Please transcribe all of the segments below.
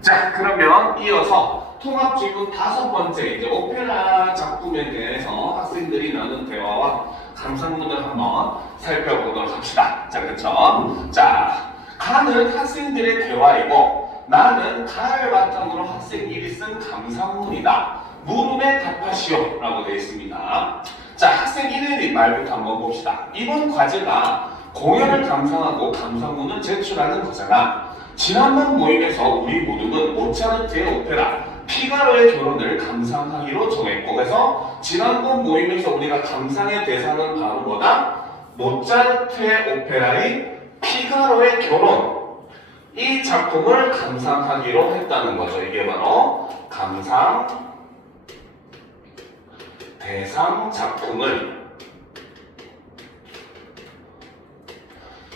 자, 그러면 이어서 통합질문 5번째 이제 오페라 작품에 대해서 학생들이 나눈 대화와 감상문을 한번 살펴보도록 합시다. 자, 그쵸? 자, 가는 학생들의 대화이고 나는 가를 바탕으로 학생들이 쓴 감상문이다. 물음에 답하시오 라고 되어 있습니다. 자, 학생 1의 말부터 한번 봅시다. 이번 과제가 공연을 감상하고 감상문을 제출하는 거잖아. 지난번 모임에서 우리 모두는 모차르트의 오페라 피가로의 결혼을 감상하기로 정했고, 그래서 지난번 모임에서 우리가 감상의 대상은 바로 뭐다? 모차르트의 오페라인 피가로의 결혼, 이 작품을 감상하기로 했다는 거죠. 이게 바로 감상 대상 작품을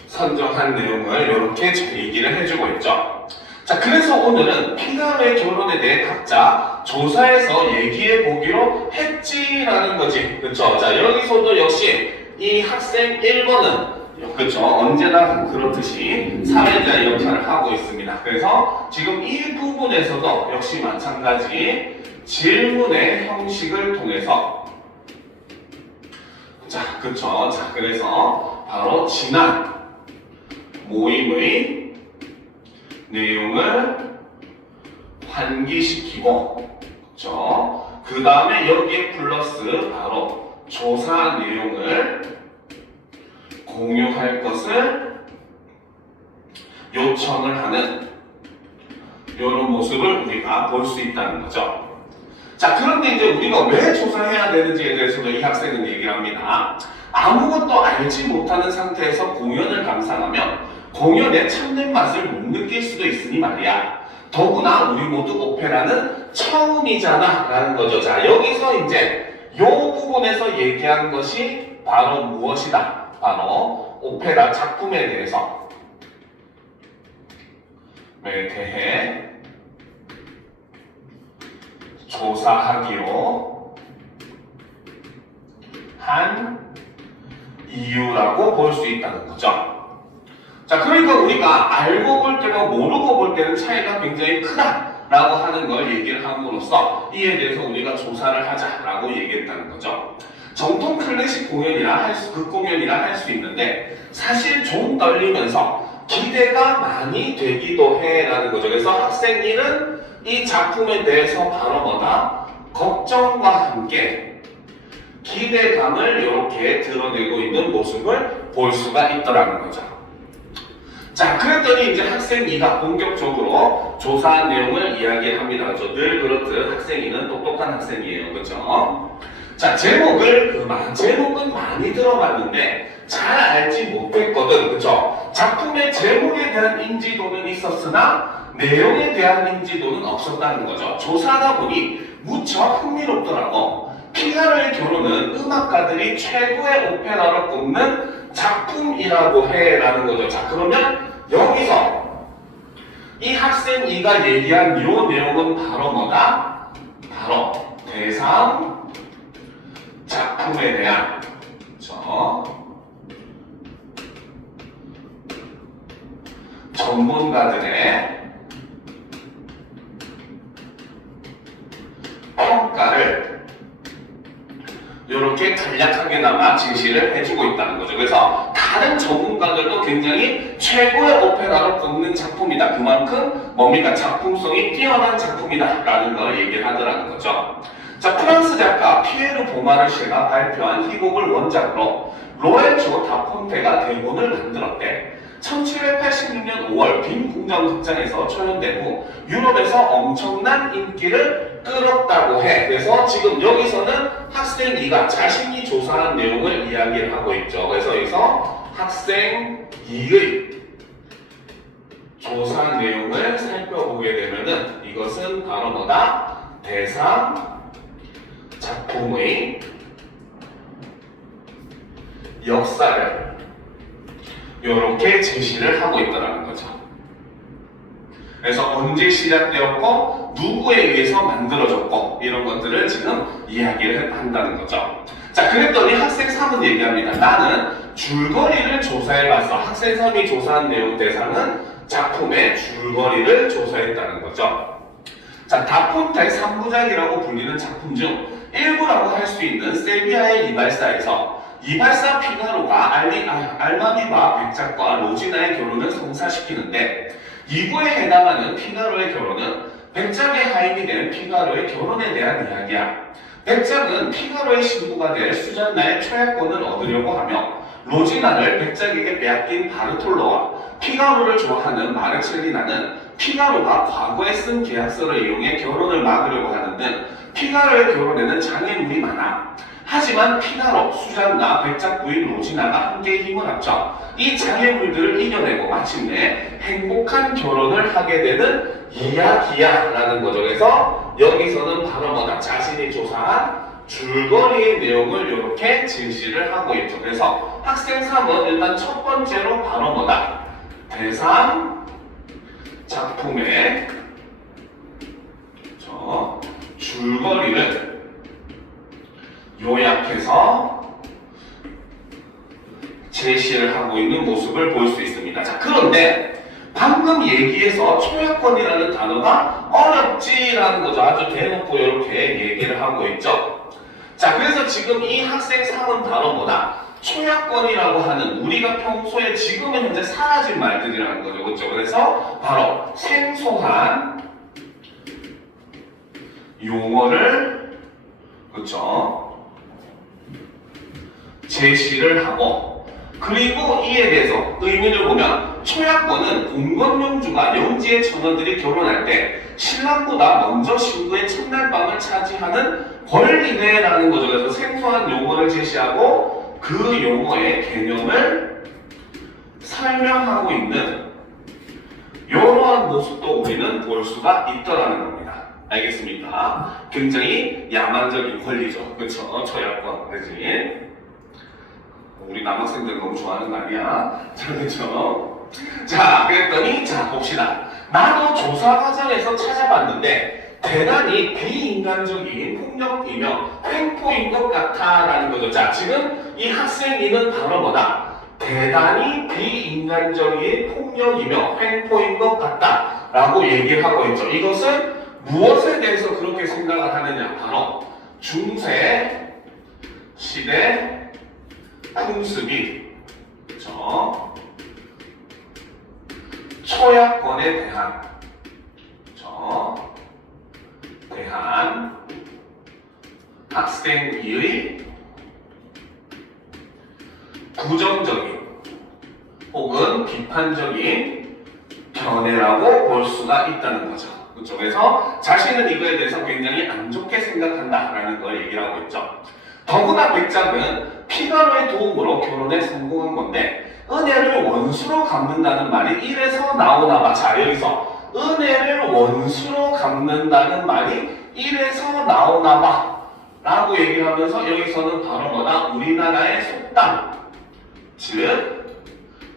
선정한 내용을 이렇게 얘기를 해주고 있죠. 자, 그래서 오늘은 피가로의 결혼에 대해 각자 조사해서 얘기해 보기로 했지라는 거지. 그쵸? 자, 여기서도 역시 이 학생 1번은 그쵸? 언제나 그렇듯이 사회자 역할을 하고 있습니다. 그래서 지금 이 부분에서도 역시 마찬가지 질문의 형식을 통해서 자, 그쵸? 자, 그래서 바로 지난 모임의 내용을 환기시키고, 그렇죠? 그 다음에 여기에 플러스 바로 조사 내용을 공유할 것을 요청을 하는 이런 모습을 우리가 볼 수 있다는 거죠. 자, 그런데 이제 우리가 왜 조사해야 되는지에 대해서도 이 학생은 얘기를 합니다. 아무것도 알지 못하는 상태에서 공연을 감상하면 공연의 참된 맛을 못 느낄 수도 있으니 말이야. 더구나 우리 모두 오페라는 처음이잖아 라는 거죠. 자, 여기서 이제 이 부분에서 얘기한 것이 바로 무엇이다? 바로 오페라 작품에 대해서 대해 조사하기로 한 이유라고 볼 수 있다는 거죠. 자, 그러니까 우리가 알고 볼 때와 모르고 볼 때는 차이가 굉장히 크다라고 하는 걸 얘기를 함으로써 이에 대해서 우리가 조사를 하자라고 얘기했다는 거죠. 정통 클래식 공연이라 극공연이라 할 수 있는데 사실 좀 떨리면서 기대가 많이 되기도 해라는 거죠. 그래서 학생 1은 이 작품에 대해서 바로 뭐다? 걱정과 함께 기대감을 이렇게 드러내고 있는 모습을 볼 수가 있더라는 거죠. 자, 그랬더니 이제 학생 2가 본격적으로 조사한 내용을 이야기를 합니다. 저 늘 그렇듯 학생 2는 똑똑한 학생이에요. 그렇죠? 자, 제목은 많이 들어봤는데 잘 알지 못했거든. 그렇죠? 작품의 제목에 대한 인지도는 있었으나 내용에 대한 인지도는 없었다는 거죠. 조사하다 보니 무척 흥미롭더라고. 피가로의 결혼은 음악가들이 최고의 오페라로 꼽는 작품이라고 해라는 거죠. 자, 그러면 여기서 이 학생 2가 얘기한 이 내용은 바로 뭐다? 바로 대상 작품에 대한 전문가들의 평가를 이렇게 간략하게나마 제시를 해주고 있다는 거죠. 그래서 다른 전문가들도 굉장히 최고의 오페라로 꼽는 작품이다. 그만큼 뭡니까? 작품성이 뛰어난 작품이다 라는 걸 얘기를 하더라는 거죠. 자, 프랑스 작가 피에르 보마르쉐가 발표한 희곡을 원작으로 로렌조 다 폰테가 대본을 만들었대. 1786년 5월 빈 궁전 극장에서 초연된 후 유럽에서 엄청난 인기를 끌었다고 해. 그래서 지금 여기서는 학생 2가 자신이 조사한 내용을 이야기를 하고 있죠. 그래서 여기서 학생 2의 조사 내용을 살펴보게 되면은 이것은 바로 뭐다? 대상 작품의 역사를 이렇게 제시를 하고 있더라는 거죠. 그래서 언제 시작되었고 누구에 의해서 만들어졌고 이런 것들을 지금 이야기를 한다는 거죠. 자, 그랬더니 학생 3은 얘기합니다. 나는 줄거리를 조사해봤어. 학생 3이 조사한 내용 대상은 작품의 줄거리를 조사했다는 거죠. 자, 다폰테의 3부작이라고 불리는 작품 중 일부라고 할 수 있는 세비야의 이발사에서 이발사 피가로가 알마비와 백작과 로지나의 결혼을 성사시키는데 2부에 해당하는 피가로의 결혼은 백작의 하인이 된 피가로의 결혼에 대한 이야기야. 백작은 피가로의 신부가 될 수잔나의 초약권을 얻으려고 하며 로지나를 백작에게 빼앗긴 바르톨로와 피가로를 좋아하는 마르첼리나는 피가로가 과거에 쓴 계약서를 이용해 결혼을 막으려고 하는 등 피가로의 결혼에는 장애물이 많아. 하지만 피가로, 수잔나, 백작 부인 로지나가 함께 힘을 합쳐 이 장애물들을 이겨내고 마침내 행복한 결혼을 하게 되는 이야기야 라는 거죠. 그래서 여기서는 바로 뭐다? 자신이 조사한 줄거리의 내용을 이렇게 제시를 하고 있죠. 그래서 학생 3은 일단 첫 번째로 바로 뭐다? 대상 작품의 줄거리를 요약해서 제시를 하고 있는 모습을 볼 수 있습니다. 자, 그런데 방금 얘기에서 초약권이라는 단어가 어렵지라는 거죠. 아주 대놓고 이렇게 얘기를 하고 있죠. 자, 그래서 지금 이 학생 3은 바로 뭐다? 초약권이라고 하는 우리가 평소에 지금은 현재 사라진 말들이라는 거죠. 그렇죠? 그래서 바로 생소한 용어를 그렇죠? 제시를 하고 그리고 이에 대해서 의미를 보면 초약권은 공건명주가 영지의 처녀들이 결혼할 때 신랑보다 먼저 신부의 첫날밤을 차지하는 권리네라는 거죠. 그래서 생소한 용어를 제시하고 그 용어의 개념을 설명하고 있는 이러한 모습도 우리는 볼 수가 있더라는 겁니다. 알겠습니까? 굉장히 야만적인 권리죠. 그렇죠? 초약권, 그지? 우리 남학생들 너무 좋아하는 거 아니야? 자, 그렇죠? 자, 그랬더니 자 봅시다. 나도 조사 과정에서 찾아봤는데 대단히 비인간적인 폭력이며 횡포인 것 같아 라는 거죠. 자, 지금 이 학생이는 바로 뭐다? 대단히 비인간적인 폭력이며 횡포인 것 같다 라고 얘기를 하고 있죠. 이것은 무엇에 대해서 그렇게 생각을 하느냐? 바로 중세 시대 풍습이 그렇죠? 초약권에 대한 그렇죠? 학생위의 부정적인 혹은 비판적인 견해라고 볼 수가 있다는 거죠. 그렇죠? 그래서 자신은 이거에 대해서 굉장히 안 좋게 생각한다라는 걸 얘기를 하고 있죠. 더구나 백작은 피가로의 도움으로 결혼에 성공한 건데 은혜를 원수로 갚는다는 말이 이래서 나오나 봐. 자, 여기서 은혜를 원수로 갚는다는 말이 이래서 나오나 봐 라고 얘기를 하면서 여기서는 바로 뭐다? 우리나라의 속담 즉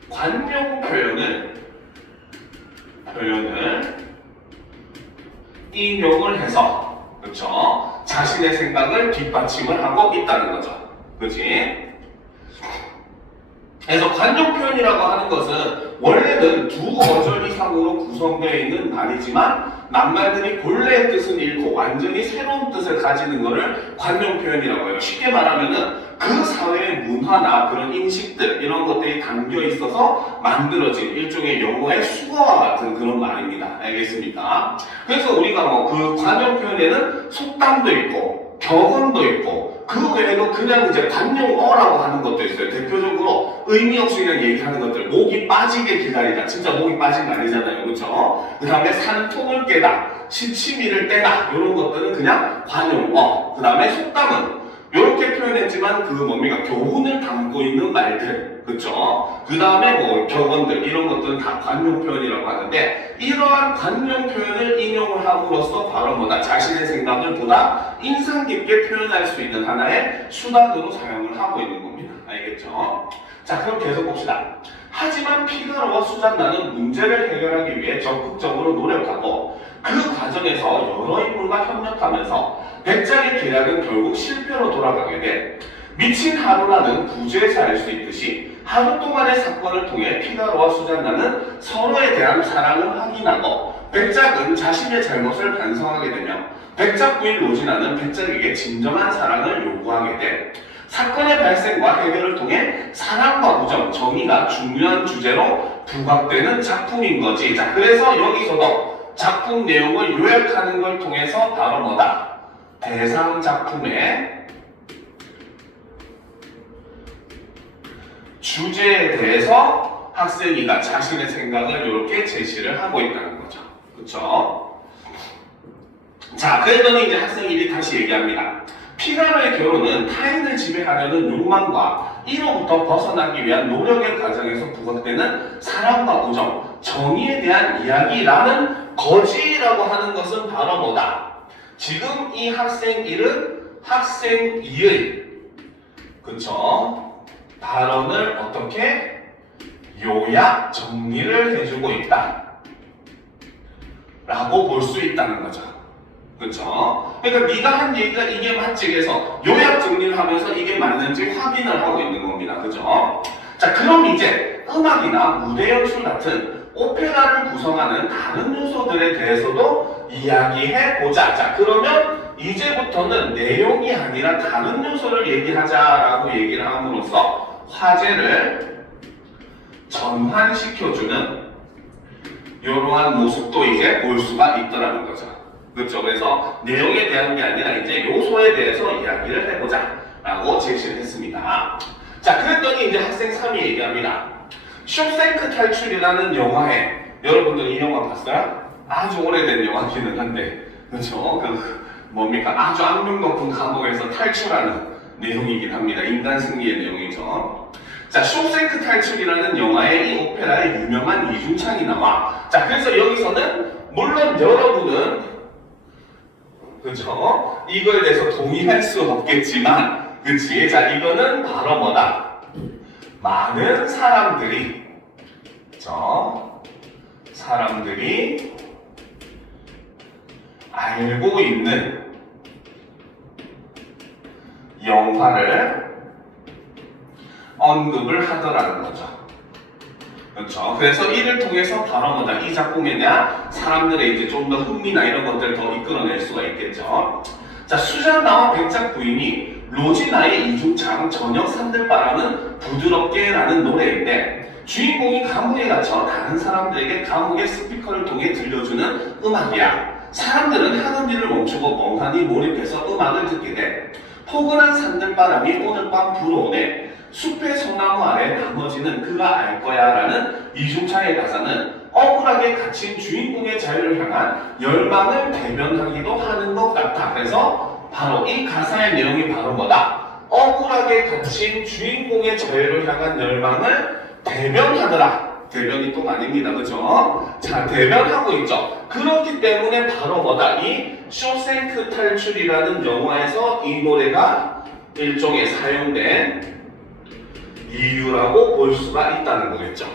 관용 표현을 인용을 해서 그렇죠? 자신의 생각을 뒷받침을 하고 있다는 거죠. 그렇지? 그래서 관용 표현이라고 하는 것은 원래는 두 어절 이상으로 구성되어 있는 말이지만 낱말들이 본래의 뜻은 잃고 완전히 새로운 뜻을 가지는 것을 관용 표현이라고 해요. 쉽게 말하면은 그 사회의 문화나 그런 인식들 이런 것들이 담겨 있어서 만들어진 일종의 영어의 수거와 같은 그런 말입니다. 알겠습니까? 그래서 우리가 뭐 그 관용 표현에는 속담도 있고 격언도 있고 그 외에도 그냥 이제 관용어라고 하는 것도 있어요. 대표적으로 의미 없이 그냥 얘기하는 것들, 목이 빠지게 기다리다. 진짜 목이 빠진 거 아니잖아요. 그렇죠? 그 다음에 산통을 깨다, 시치미를 떼다 이런 것들은 그냥 관용어. 그 다음에 속담은 이렇게 표현했지만 그 뭡니까? 교훈을 담고 있는 말들. 그쵸? 그 다음에 뭐 격언들 이런 것들은 다 관용 표현이라고 하는데 이러한 관용 표현을 인용을 함으로써 바로 뭐다? 자신의 생각을 보다 인상 깊게 표현할 수 있는 하나의 수단으로 사용을 하고 있는 겁니다. 알겠죠? 자, 그럼 계속 봅시다. 하지만 피가로와 수잔나는 문제를 해결하기 위해 적극적으로 노력하고 그 과정에서 여러 인물과 협력하면서 백작의 계략은 결국 실패로 돌아가게 돼 미친 하루라는 부제에서 알 수 있듯이 하루 동안의 사건을 통해 피가로와 수잔나는 서로에 대한 사랑을 확인하고 백작은 자신의 잘못을 반성하게 되며 백작 부인 로지나는 백작에게 진정한 사랑을 요구하게 돼. 사건의 발생과 해결을 통해 사랑과 우정, 정의가 중요한 주제로 부각되는 작품인 거지. 자, 그래서 여기서도 작품 내용을 요약하는 걸 통해서 바로 뭐다? 대상 작품의 주제에 대해서 학생이가 자신의 생각을 이렇게 제시를 하고 있다는 거죠. 그쵸? 자, 그랬더니 이제 학생 1이 다시 얘기합니다. 피가로의 결혼은 타인을 지배하려는 욕망과 이로부터 벗어나기 위한 노력의 과정에서 부각되는 사랑과 우정, 정의에 대한 이야기라는 거지라고 하는 것은 바로 뭐다? 지금 이 학생 1은 학생 2의 그쵸? 발언을 어떻게 요약 정리를 해주고 있다 라고 볼 수 있다는 거죠. 그쵸? 그러니까 네가 한 얘기가 이게 맞지 해서 요약 정리를 하면서 이게 맞는지 확인을 하고 있는 겁니다. 그죠? 자, 그럼 이제 음악이나 무대 연출 같은 오페라를 구성하는 다른 요소들에 대해서도 이야기해보자. 자, 그러면 이제부터는 내용이 아니라 다른 요소를 얘기하자라고 얘기를 함으로써 화제를 전환시켜주는 이러한 모습도 이제 볼 수가 있더라는 거죠. 그렇죠. 그래서 내용에 대한 게 아니라 이제 요소에 대해서 이야기를 해보자 라고 제시를 했습니다. 자, 그랬더니 이제 학생 3이 얘기합니다. 쇼생크 탈출이라는 영화에 여러분들 이 영화 봤어요? 아주 오래된 영화기는 한데 그렇죠. 뭡니까? 아주 악명 높은 감옥에서 탈출하는 내용이긴 합니다. 인간 승리의 내용이죠. 자, 쇼생크 탈출이라는 영화에 이 오페라의 유명한 이중창이 나와. 자, 그래서 여기서는 물론 여러분은 그쵸? 이거에 대해서 동의할 수 없겠지만 그치? 자, 이거는 바로 뭐다? 많은 사람들이 그쵸? 사람들이 알고 있는 영화를 언급을 하더라는 거죠. 그렇죠. 그래서 이를 통해서 바로 뭐다? 이 작품에 대한 사람들의 이제 좀 더 흥미나 이런 것들을 더 이끌어낼 수가 있겠죠. 자, 수잔나와 백작 부인이 로지나의 이중창 저녁 산들바람은 부드럽게 라는 노래인데 주인공이 감옥에 갇혀 다른 사람들에게 감옥의 스피커를 통해 들려주는 음악이야. 사람들은 하는 일을 멈추고 멍하니 몰입해서 음악을 듣게 돼. 포근한 산들바람이 오늘 밤 불어오네. 숲의 소나무 아래 나머지는 그가 알 거야 라는 이중창의 가사는 억울하게 갇힌 주인공의 자유를 향한 열망을 대변하기도 하는 것 같아. 그래서 바로 이 가사의 내용이 바로 뭐다? 억울하게 갇힌 주인공의 자유를 향한 열망을 대변하더라. 대변이 또 아닙니다. 그죠? 자, 대변하고 있죠. 그렇기 때문에 바로 뭐다? 이 쇼생크 탈출이라는 영화에서 이 노래가 일종의 사용된 이유라고 볼 수가 있다는 거겠죠.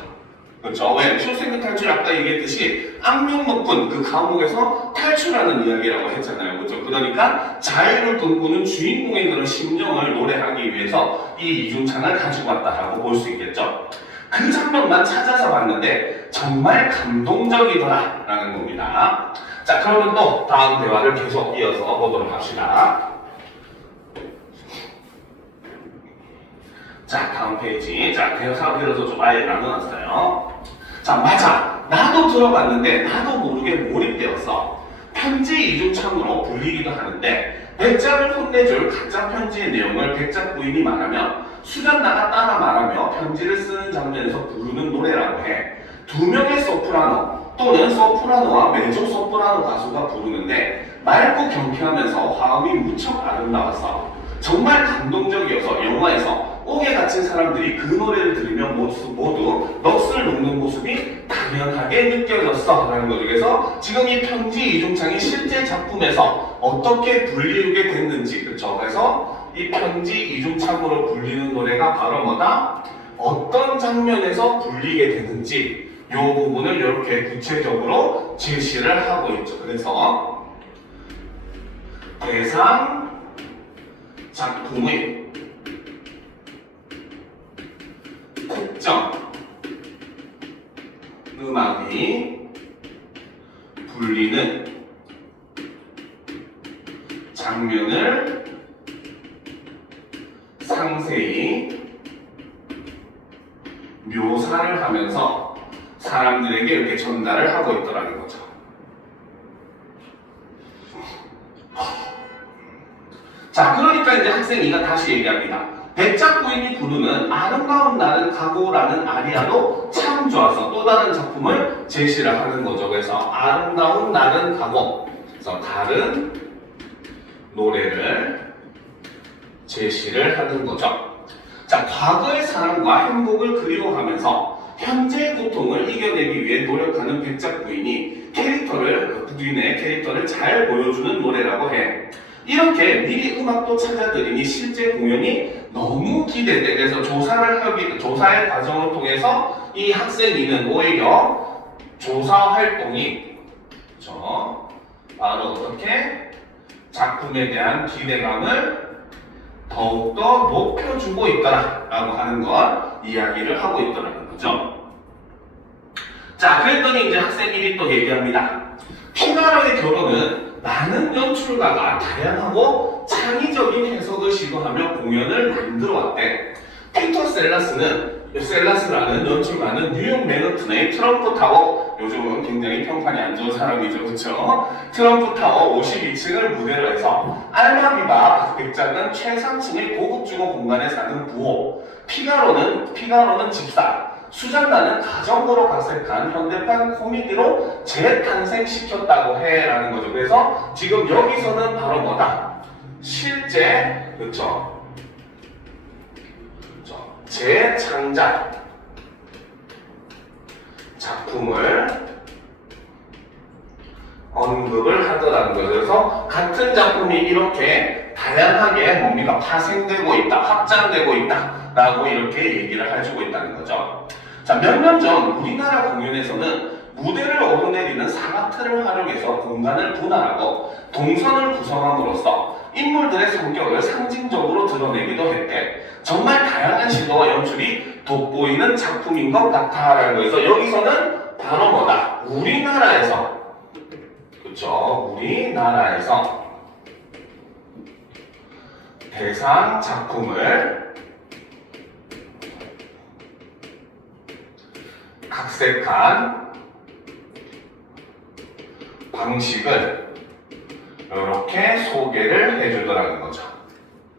그렇죠? 왜? 쇼생크 탈출 아까 얘기했듯이 악명 높은 그 감옥에서 탈출하는 이야기라고 했잖아요. 그렇죠? 그러니까 자유를 꿈꾸는 주인공의 그런 심정을 노래하기 위해서 이 이중창을 가지고 왔다라고 볼 수 있겠죠. 그 장면만 찾아서 봤는데 정말 감동적이더라 라는 겁니다. 자, 그러면 또 다음 대화를 계속 이어서 보도록 합시다. 자, 다음 페이지. 자, 대화상태로서 좀 아예 나눠놨어요. 자, 맞아. 나도 들어봤는데 나도 모르게 몰입되었어. 편지 이중창으로 불리기도 하는데 백작을 혼내줄 가짜 편지의 내용을 백작 부인이 말하며 수잔나가 따라 말하며 편지를 쓰는 장면에서 부르는 노래라고 해. 두 명의 소프라노 또는 소프라노와 메조 소프라노 가수가 부르는데 맑고 경쾌하면서 화음이 무척 아름다웠어. 정말 감동적이어서 영화에서 옥에 갇힌 사람들이 그 노래를 들으며 모두 넋을 놓는 모습이 당연하게 느껴졌어 라는 거죠. 그래서 지금 이 편지 이중창이 실제 작품에서 어떻게 불리우게 됐는지, 그렇죠? 그래서 이 편지 이중창으로 불리는 노래가 바로 뭐다? 어떤 장면에서 불리게 되는지 이 부분을 이렇게 구체적으로 제시를 하고 있죠. 그래서 대상 작품의 특정 음악이 불리는 장면을 상세히 묘사를 하면서 사람들에게 이렇게 전달을 하고 있더라는 거죠. 자, 그러니까 이제 학생 2가 다시 얘기합니다. 백작 부인이 부르는 아름다운 날은 가고라는 아리아도 참 좋아서 또 다른 작품을 제시를 하는 거죠. 그래서 아름다운 날은 가고, 그래서 다른 노래를 제시를 하는 거죠. 자, 과거의 사랑과 행복을 그리워하면서 현재의 고통을 이겨내기 위해 노력하는 백작 부인의 캐릭터를 잘 보여주는 노래라고 해. 이렇게 미리 음악도 찾아들이니 실제 공연이 너무 기대돼. 그래서 조사의 과정을 통해서 이 학생이는 오히려 조사 활동이 바로 어떻게 작품에 대한 기대감을 더욱더 높여주고 있더라라고 하는 걸 이야기를 하고 있더라는 거죠. 자, 그랬더니 이제 학생 1이 또 얘기합니다. 피가로의 결혼은 많은 연출가가 다양하고 창의적인 해석을 시도하며 공연을 만들어 왔대. 피터 셀라스라는 연출가는 뉴욕 맨하튼의 트럼프 타워, 요즘은 굉장히 평판이 안 좋은 사람이죠, 그렇죠? 트럼프 타워 52층을 무대로 해서 알마비와 백작은 최상층의 고급 주거 공간에 사는 부호, 피가로는 집사, 수잔나는 가정으로 각색한 현대판 코미디로 재탄생시켰다고 해 라는 거죠. 그래서 지금 여기서는 바로 뭐다? 실제 재창작 작품을 언급을 하더라는 거죠. 그래서 같은 작품이 이렇게 다양하게 뭡니까? 파생되고 있다, 확장되고 있다 라고 이렇게 얘기를 해주고 있다는 거죠. 자, 몇 년 전 우리나라 공연에서는 무대를 오르내리는 사각틀을 활용해서 공간을 분할하고 동선을 구성함으로써 인물들의 성격을 상징적으로 드러내기도 했대. 정말 다양한 시도와 연출이 돋보이는 작품인 것 같아라는 거에서 여기서는 바로 뭐다? 우리나라에서 대상 작품을 각색한 방식을 이렇게 소개를 해주더라는 거죠.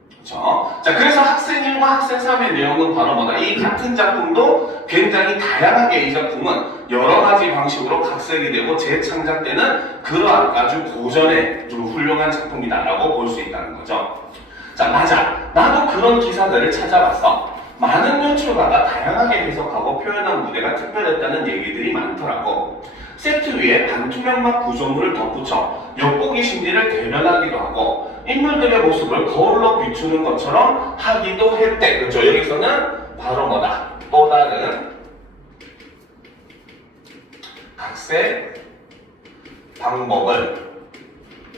그렇죠? 자, 그래서 학생 1과 학생 3의 내용은 바로 뭐다? 이 같은 작품도 굉장히 다양하게 이 작품은 여러 가지 방식으로 각색이 되고 재창작되는 그러한 아주 고전의 좀 훌륭한 작품이다라고 볼 수 있다는 거죠. 자, 맞아. 나도 그런 기사들을 찾아봤어. 많은 연출가가 다양하게 해석하고 표현한 무대가 특별했다는 얘기들이 많더라고. 세트 위에 반투명막 구조물을 덧붙여 엿보기 심리를 대변하기도 하고 인물들의 모습을 거울로 비추는 것처럼 하기도 했대. 그렇죠? 여기서는 바로 뭐다? 또 다른 각색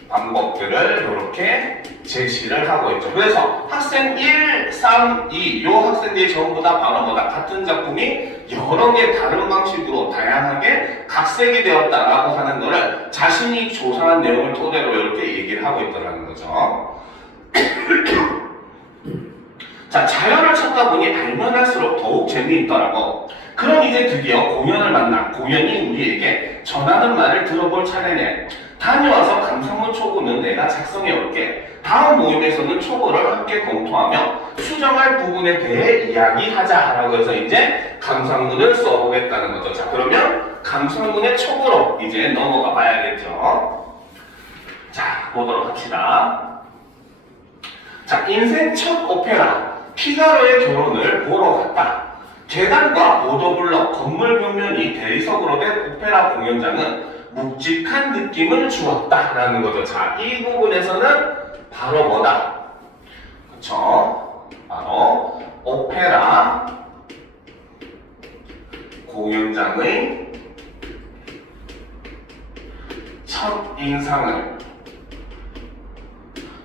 방법들을 이렇게 제시를 하고 있죠. 그래서 학생 1, 3, 2, 요 학생들이 전부 다 바로 뭐다? 같은 작품이 여러 개 다른 방식으로 다양하게 각색이 되었다라고 하는 거를 자신이 조사한 내용을 토대로 이렇게 얘기를 하고 있더라는 거죠. 자, 자료를 찾다 보니 알면 할수록 더욱 재미있더라고. 그럼 이제 드디어 공연을 만나 공연이 우리에게 전하는 말을 들어볼 차례네. 다녀와서 감상문 초고는 내가 작성해 올게. 다음 모임에서는 초고를 함께 검토하며 수정할 부분에 대해 이야기하자라고 해서 이제 감상문을 써보겠다는 거죠. 자, 그러면 감상문의 초고로 이제 넘어가 봐야겠죠. 자, 보도록 합시다. 자, 인생 첫 오페라 피가로의 결혼을 보러 갔다. 계단과 보도블럭, 건물 벽면이 대리석으로 된 오페라 공연장은 묵직한 느낌을 주었다라는 거죠. 자, 이 부분에서는 바로 뭐다? 그쵸? 바로 오페라 공연장의 첫 인상을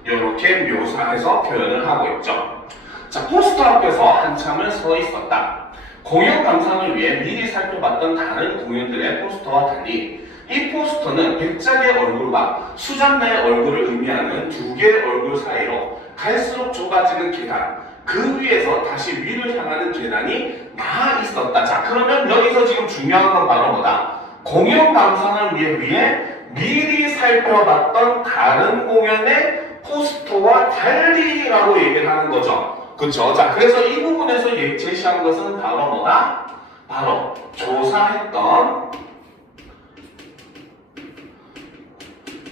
이렇게 묘사해서 표현을 하고 있죠. 자, 포스터 앞에서 한참을 서 있었다. 공연 감상을 위해 미리 살펴봤던 다른 공연들의 포스터와 달리 이 포스터는 백작의 얼굴과 수잔나의 얼굴을 의미하는 두 개의 얼굴 사이로 갈수록 좁아지는 계단, 그 위에서 다시 위를 향하는 계단이 다 있었다. 자, 그러면 여기서 지금 중요한 건 바로 뭐다? 공연 감상을 위해 미리 살펴봤던 다른 공연의 포스터와 달리라고 얘기를 하는 거죠. 그렇죠? 자, 그래서 이 부분에서 제시한 것은 바로 뭐다? 바로 조사했던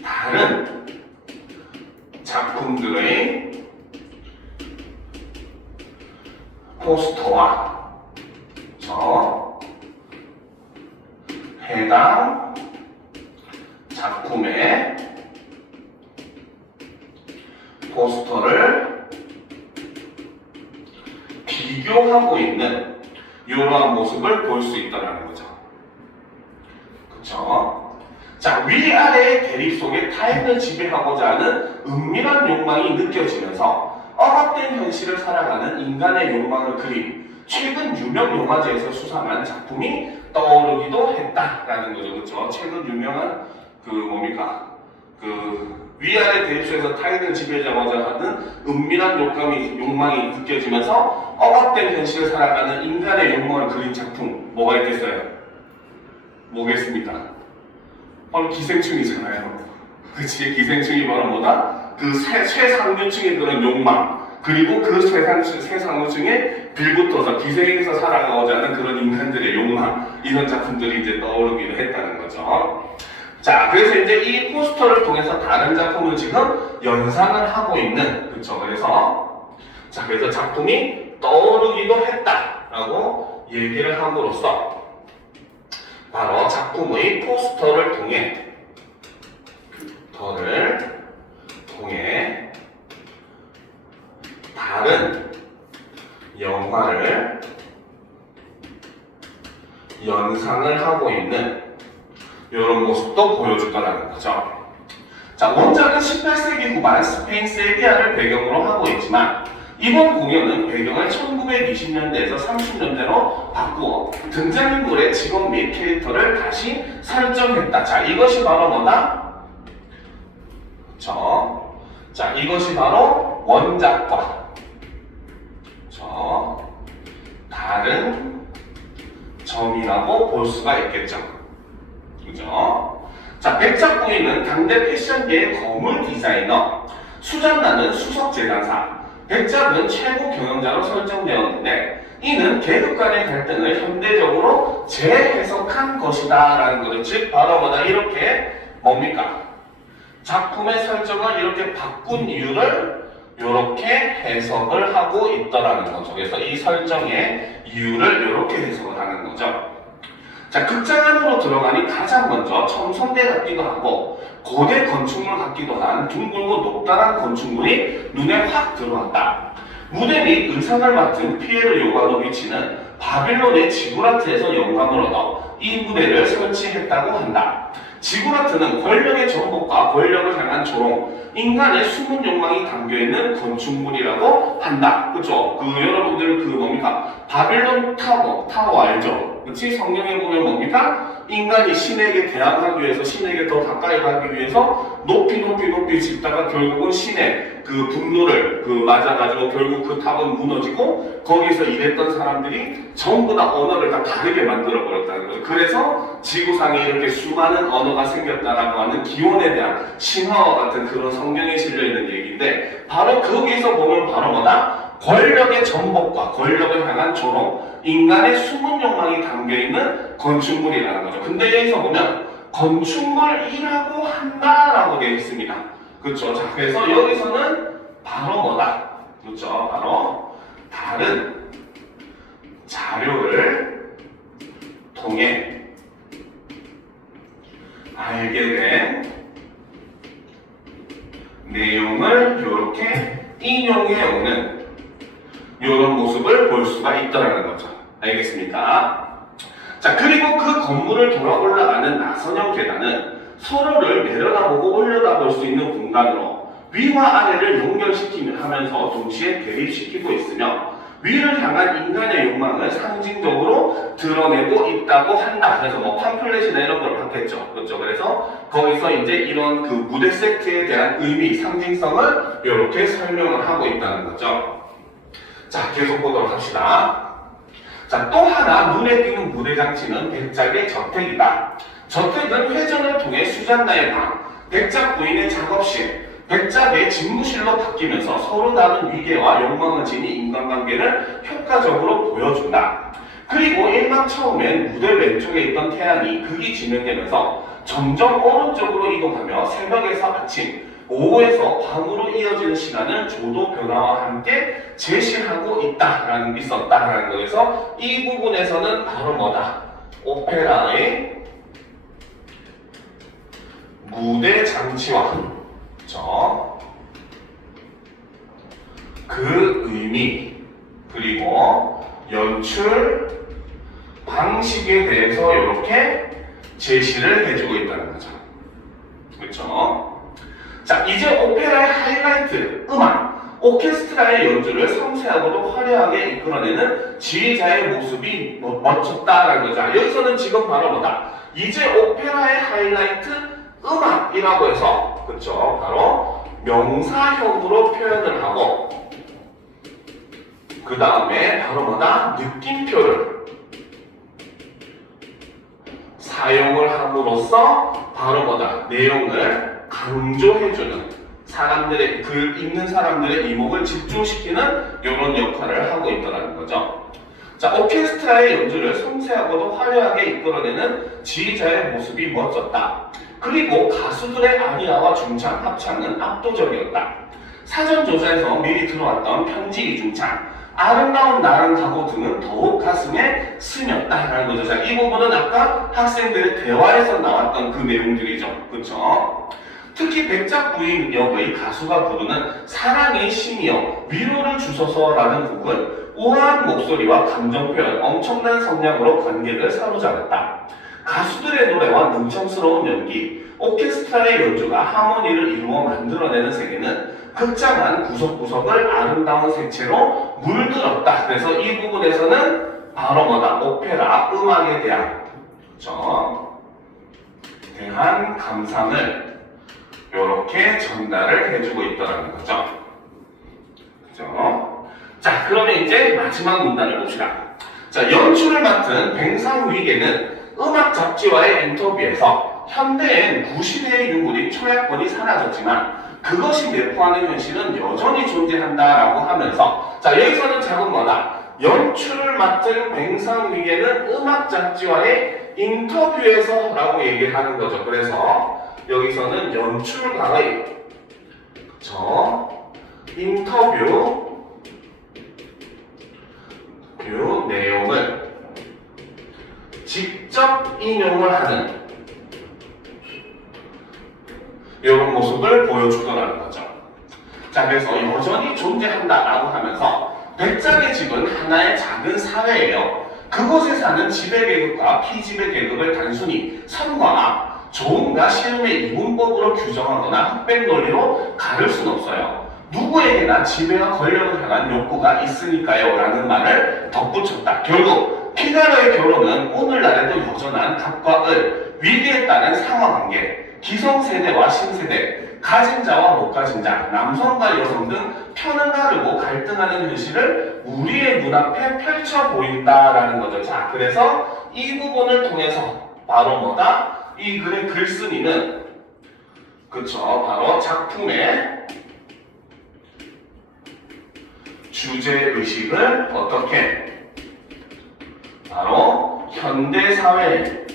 다른 작품들의 포스터와 해당 작품의 포스터를 비교하고 있는 이러한 모습을 볼 수 있다는 거죠. 그쵸? 자, 위아래의 대립 속에 타인을 지배하고자 하는 은밀한 욕망이 느껴지면서 억압된 현실을 살아가는 인간의 욕망을 그린 최근 유명 영화제에서 수상한 작품이 떠오르기도 했다라는 거죠. 그렇죠? 최근 유명한 위아래 대립 속에서 타인을 지배하고자 하는 은밀한 욕망이 느껴지면서 억압된 현실을 살아가는 인간의 욕망을 그린 작품 뭐가 있겠어요? 뭐겠습니까? 바로 기생충이잖아요. 그치? 기생충이 바로 뭐다? 그 최상류층의 그런 욕망, 그리고 그 최상류층에 빌붙어서 기생에서 살아가고자 하는 그런 인간들의 욕망, 이런 작품들이 이제 떠오르기도 했다는 거죠. 자, 그래서 이제 이 포스터를 통해서 다른 작품을 지금 연상을 하고 있는, 그쵸? 그래서 작품이 떠오르기도 했다라고 얘기를 함으로써 바로 작품의 포스터를 통해 다른 영화를 연상을 하고 있는 이런 모습도 보여주더라는 거죠. 자, 원작은 18세기 후반 스페인 세비야를 배경으로 하고 있지만 이번 공연은 배경을 1920년대에서 30년대로 바꾸어 등장인물의 직업 및 캐릭터를 다시 설정했다. 자, 이것이 바로 뭐다? 자, 이것이 바로 원작과 다른 점이라고 볼 수가 있겠죠. 그죠? 자, 백작 부인은 당대 패션계의 거물 디자이너, 수잔나는 수석 재단사, 백작은 최고 경영자로 설정되었는데 이는 계급 간의 갈등을 현대적으로 재해석한 것이다 라는 거죠. 즉 바로 뭐다? 이렇게 뭡니까? 작품의 설정을 이렇게 바꾼 이유를 이렇게 해석을 하고 있더라는 거죠. 그래서 이 설정의 이유를 이렇게 해석을 하는 거죠. 자, 극장 안으로 들어가니 가장 먼저 첨성대 같기도 하고 고대 건축물 같기도 한 둥글고 높다란 건축물이 눈에 확 들어왔다. 무대 및 의상을 맡은 피에르 요가노비치는 바빌론의 지구라트에서 영감을 얻어 이 무대를 설치했다고 한다. 지구라트는 권력의 정복과 권력을 향한 조롱, 인간의 숨은 욕망이 담겨있는 건축물이라고 한다. 그쵸? 여러분들 바빌론 타워 알죠? 그치? 성경에 보면 뭡니까? 인간이 신에게 대항하기 위해서, 신에게 더 가까이 가기 위해서 높이 짓다가 결국은 신의 그 분노를 맞아가지고 결국 그 탑은 무너지고 거기서 일했던 사람들이 전부 다 언어를 다 다르게 만들어버렸다는 거예요. 그래서 지구상에 이렇게 수많은 언어가 생겼다라고 하는 기원에 대한 신화와 같은 그런 성경에 실려있는 얘기인데 바로 거기서 보면 바로 뭐다? 권력의 전복과 권력을 향한 조롱, 인간의 숨은 욕망이 담겨있는 건축물이라는 거죠. 근데 여기서 보면 건축물이라고 한다라고 되어 있습니다. 그렇죠? 자, 그래서 여기서는 바로 뭐다? 그렇죠? 바로 다른 자료를 통해 알게 된 내용을 이렇게 인용해 오는 이런 모습을 볼 수가 있다는 거죠. 알겠습니까? 자, 그리고 그 건물을 돌아 올라가는 나선형 계단은 서로를 내려다보고 올려다볼 수 있는 공간으로 위와 아래를 연결시키면서 동시에 대립시키고 있으며 위를 향한 인간의 욕망을 상징적으로 드러내고 있다고 한다. 그래서 뭐 팜플렛이나 이런 걸 봤겠죠. 그렇죠. 그래서 거기서 이제 이런 그 무대 세트에 대한 의미, 상징성을 이렇게 설명을 하고 있다는 거죠. 자, 계속 보도록 합시다. 자, 또 하나 눈에 띄는 무대 장치는 백작의 저택이다. 저택은 회전을 통해 수잔나의 방, 백작 부인의 작업실, 백작의 집무실로 바뀌면서 서로 다른 위계와 욕망을 지닌 인간관계를 효과적으로 보여준다. 그리고 1막 처음엔 무대 왼쪽에 있던 태양이 극이 진행되면서 점점 오른쪽으로 이동하며 새벽에서 아침, 오후에서 밤으로 이어지는 시간을 조도 변화와 함께 제시하고 있었다라는 거에서 이 부분에서는 바로 뭐다? 오페라의 무대 장치와 그 의미 그리고 연출 방식에 대해서 이렇게 제시를 해주고 있다는 거죠. 그렇죠? 자, 이제 오페라의 하이라이트, 음악, 오케스트라의 연주를 섬세하고도 화려하게 이끌어내는 지휘자의 모습이 멋졌다라는 거죠. 여기서는 지금 바로 뭐다? 이제 오페라의 하이라이트, 음악이라고 해서, 그렇죠? 바로 명사형으로 표현을 하고, 그 다음에 바로 뭐다? 느낌표를 사용을 함으로써 바로 뭐다? 내용을 강조해주는 사람들의, 글 읽는 사람들의 이목을 집중시키는 이런 역할을 하고 있다는 거죠. 자, 오케스트라의 연주를 섬세하고도 화려하게 이끌어내는 지휘자의 모습이 멋졌다. 그리고 가수들의 아리아와 중창, 합창은 압도적이었다. 사전 조사에서 미리 들어왔던 편지 이중창, 아름다운 나랑 가고 등은 더욱 가슴에 스쳤다라는 거죠. 자, 이 부분은 아까 학생들의 대화에서 나왔던 그 내용들이죠. 그렇죠? 특히 백작 부인 역의 가수가 부르는 사랑의 신이여 위로를 주소서라는 곡은 우아한 목소리와 감정 표현, 엄청난 성량으로 관객을 사로잡았다. 가수들의 노래와 능청스러운 연기, 오케스트라의 연주가 하모니를 이루어 만들어내는 세계는 극장한 구석구석을 아름다운 색채로 물들었다. 그래서 이 부분에서는 바로 뭐다? 오페라 음악에 대한 감상을 이렇게 전달을 해주고 있다는 거죠. 그죠? 자, 그러면 이제 마지막 문단을 봅시다. 자, 연출을 맡은 뱅상 위계는 음악 잡지와의 인터뷰에서 현대엔 90회의 유물인 초약권이 사라졌지만 그것이 내포하는 현실은 여전히 존재한다라고 하면서, 자, 여기서는 작은 뭐다? 연출을 맡은 뱅상 위계는 음악 잡지와의 인터뷰에서 라고 얘기를 하는 거죠. 그래서 여기서는 연출가의 인터뷰 내용을 직접 인용을 하는 이런 모습을 보여주더라는 거죠. 자, 그래서 여전히 존재한다라고 하면서 백작의 집은 하나의 작은 사회예요. 그곳에 사는 지배계급과 피지배계급을 단순히 선과 좋음과 싫음의 이분법으로 규정하거나 흑백 논리로 가를 수는 없어요. 누구에게나 지배와 권력을 향한 욕구가 있으니까요 라는 말을 덧붙였다. 결국 피가로의 결혼은 오늘날에도 여전한 갑과 을, 위기에 따른 상하관계, 기성세대와 신세대, 가진 자와 못 가진 자, 남성과 여성 등 편을 가르고 갈등하는 현실을 우리의 눈앞에 펼쳐 보인다라는 거죠. 자, 그래서 이 부분을 통해서 바로 뭐다? 이 글의 글쓴이는 바로 작품의 주제의식을 어떻게? 바로 현대사회에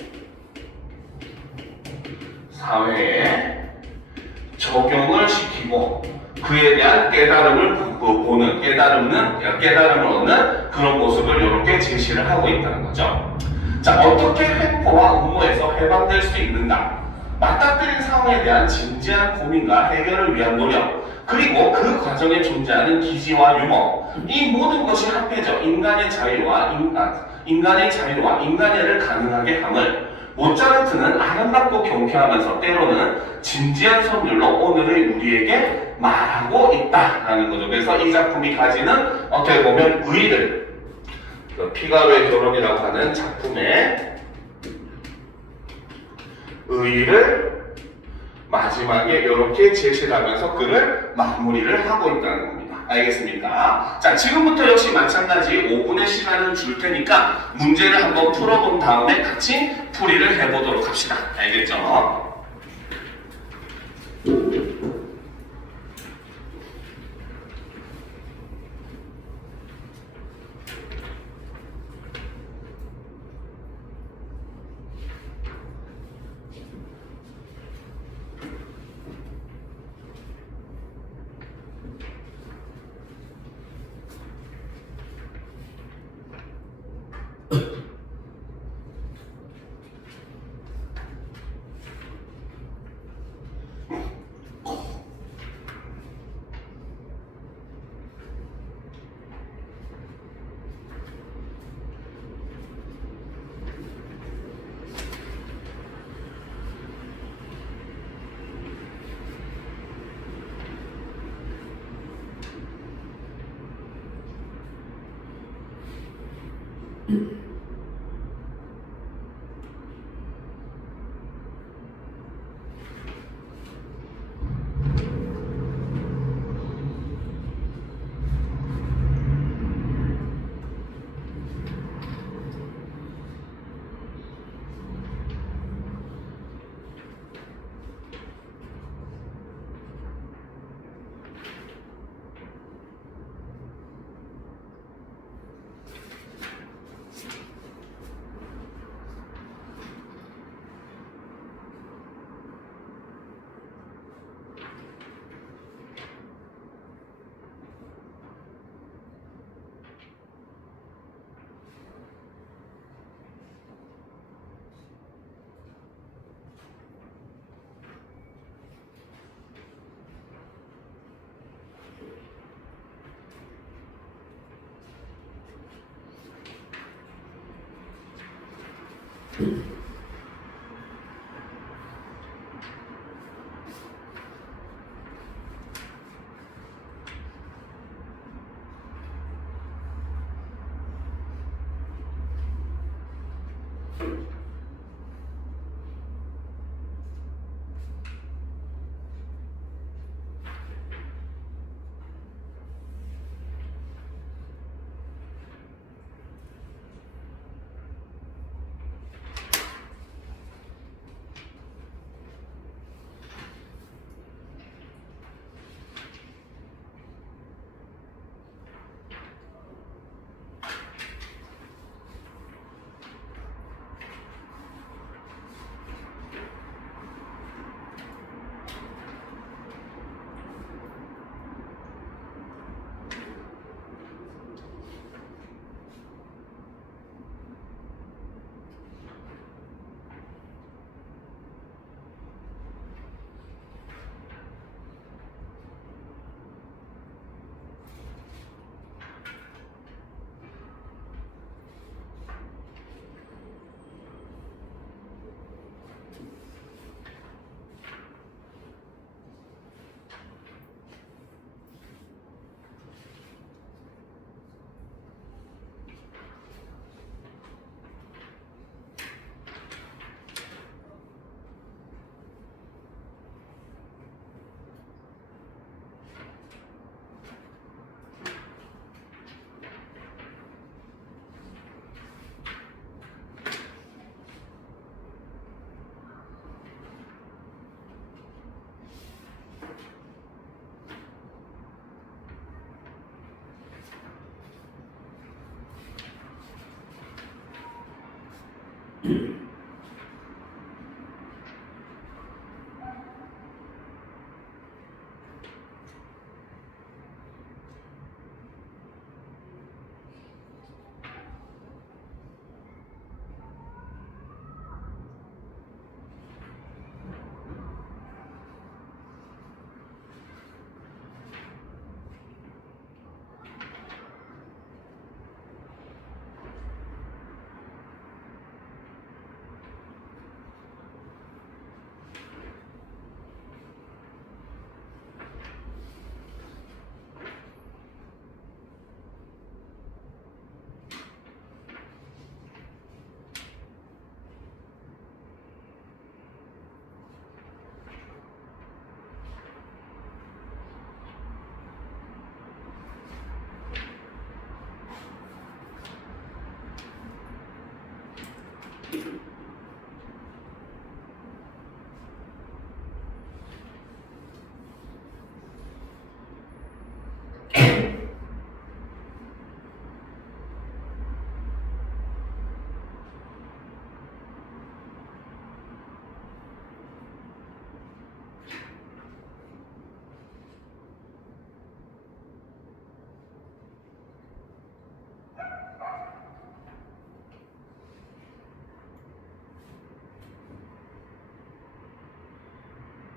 적용을 시키고 그에 대한 깨달음을 보는, 깨달음을 얻는 그런 모습을 이렇게 제시를 하고 있다는 거죠. 자, 어떻게 횡포와 음모에서 해방될 수 있는가? 맞닥뜨린 상황에 대한 진지한 고민과 해결을 위한 노력, 그리고 그 과정에 존재하는 기지와 유머, 이 모든 것이 합해져 인간의 자유와 인간애를 가능하게 함을 모차르트는 아름답고 경쾌하면서 때로는 진지한 선율로 오늘의 우리에게 말하고 있다라는 거죠. 그래서 이 작품이 가지는 어떻게 보면 의의를, 피가로의 결혼이라고 하는 작품의 의의를 마지막에 이렇게 제시를 하면서 글을 마무리를 하고 있다는 겁니다. 알겠습니까? 자, 지금부터 역시 마찬가지 5분의 시간을 줄 테니까 문제를 한번 풀어본 다음에 같이 풀이를 해보도록 합시다. 알겠죠?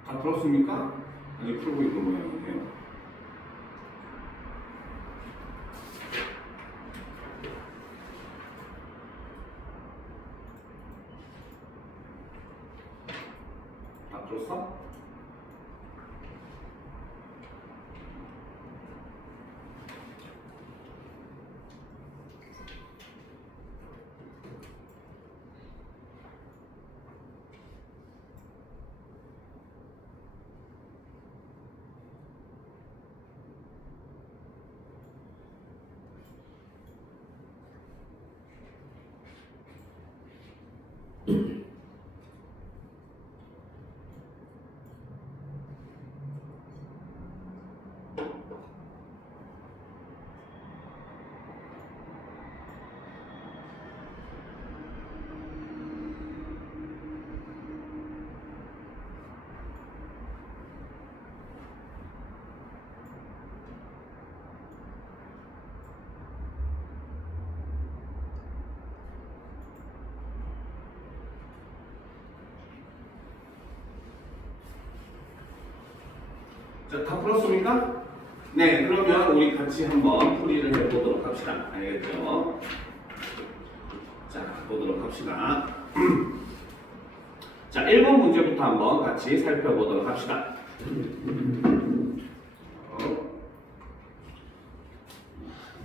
다 풀었습니까? 아직 풀고 있는 모양이에요. 다 풀었어? 자, 다 풀었습니까? 네, 그러면 우리 같이 한번 풀이를 해보도록 합시다. 알겠죠? 자, 보도록 합시다. 자, 1번 문제부터 한번 같이 살펴보도록 합시다.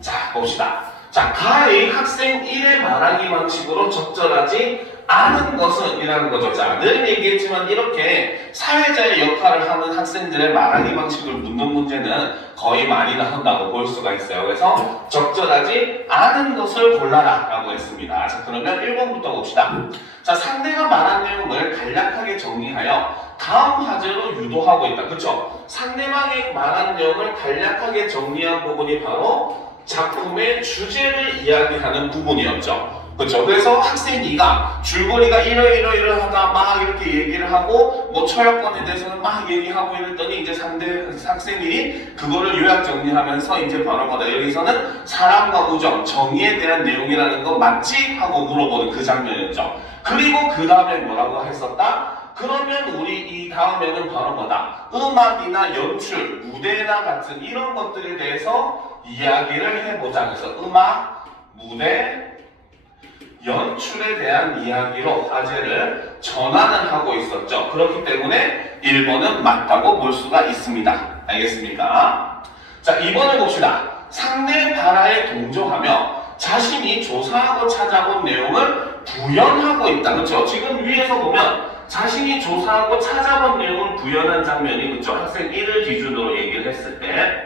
자, 봅시다. 자, 가의 학생 1의 말하기 방식으로 적절하지 않은 것은 이라는 거죠. 자, 늘 얘기했지만 이렇게 사회자의 역할을 하는 학생들의 말하기 방식을 묻는 문제는 거의 많이 나온다고 볼 수가 있어요. 그래서 적절하지 않은 것을 골라라 라고 했습니다. 자, 그러면 1번부터 봅시다. 자, 상대가 말한 내용을 간략하게 정리하여 다음 화제로 유도하고 있다. 그렇죠? 상대방이 말한 내용을 간략하게 정리한 부분이 바로 작품의 주제를 이야기하는 부분이었죠. 그렇죠? 그래서 학생 2가 줄거리가 이러이러하다 막 이렇게 얘기를 하고 뭐 처형권에 대해서는 막 얘기하고 이랬더니 이제 상대 학생 1이 그거를 요약 정리하면서 이제 바로 뭐다 여기서는 사랑과 우정, 정의에 대한 내용이라는 거 맞지? 하고 물어보는 그 장면이었죠. 그리고 그 다음에 뭐라고 했었다? 그러면 우리 이 다음에는 바로 뭐다? 음악이나 연출, 무대나 같은 이런 것들에 대해서 이야기를 해보자. 그래서 음악, 무대, 연출에 대한 이야기로 화제를 전환을 하고 있었죠. 그렇기 때문에 1번은 맞다고 볼 수가 있습니다. 알겠습니까? 자, 2번을 봅시다. 상대 발화에 동조하며 자신이 조사하고 찾아본 내용을 구현하고 있다. 그렇죠? 지금 위에서 보면 자신이 조사하고 찾아본 내용을 구현한 장면이 그렇죠? 학생 1을 기준으로 얘기를 했을 때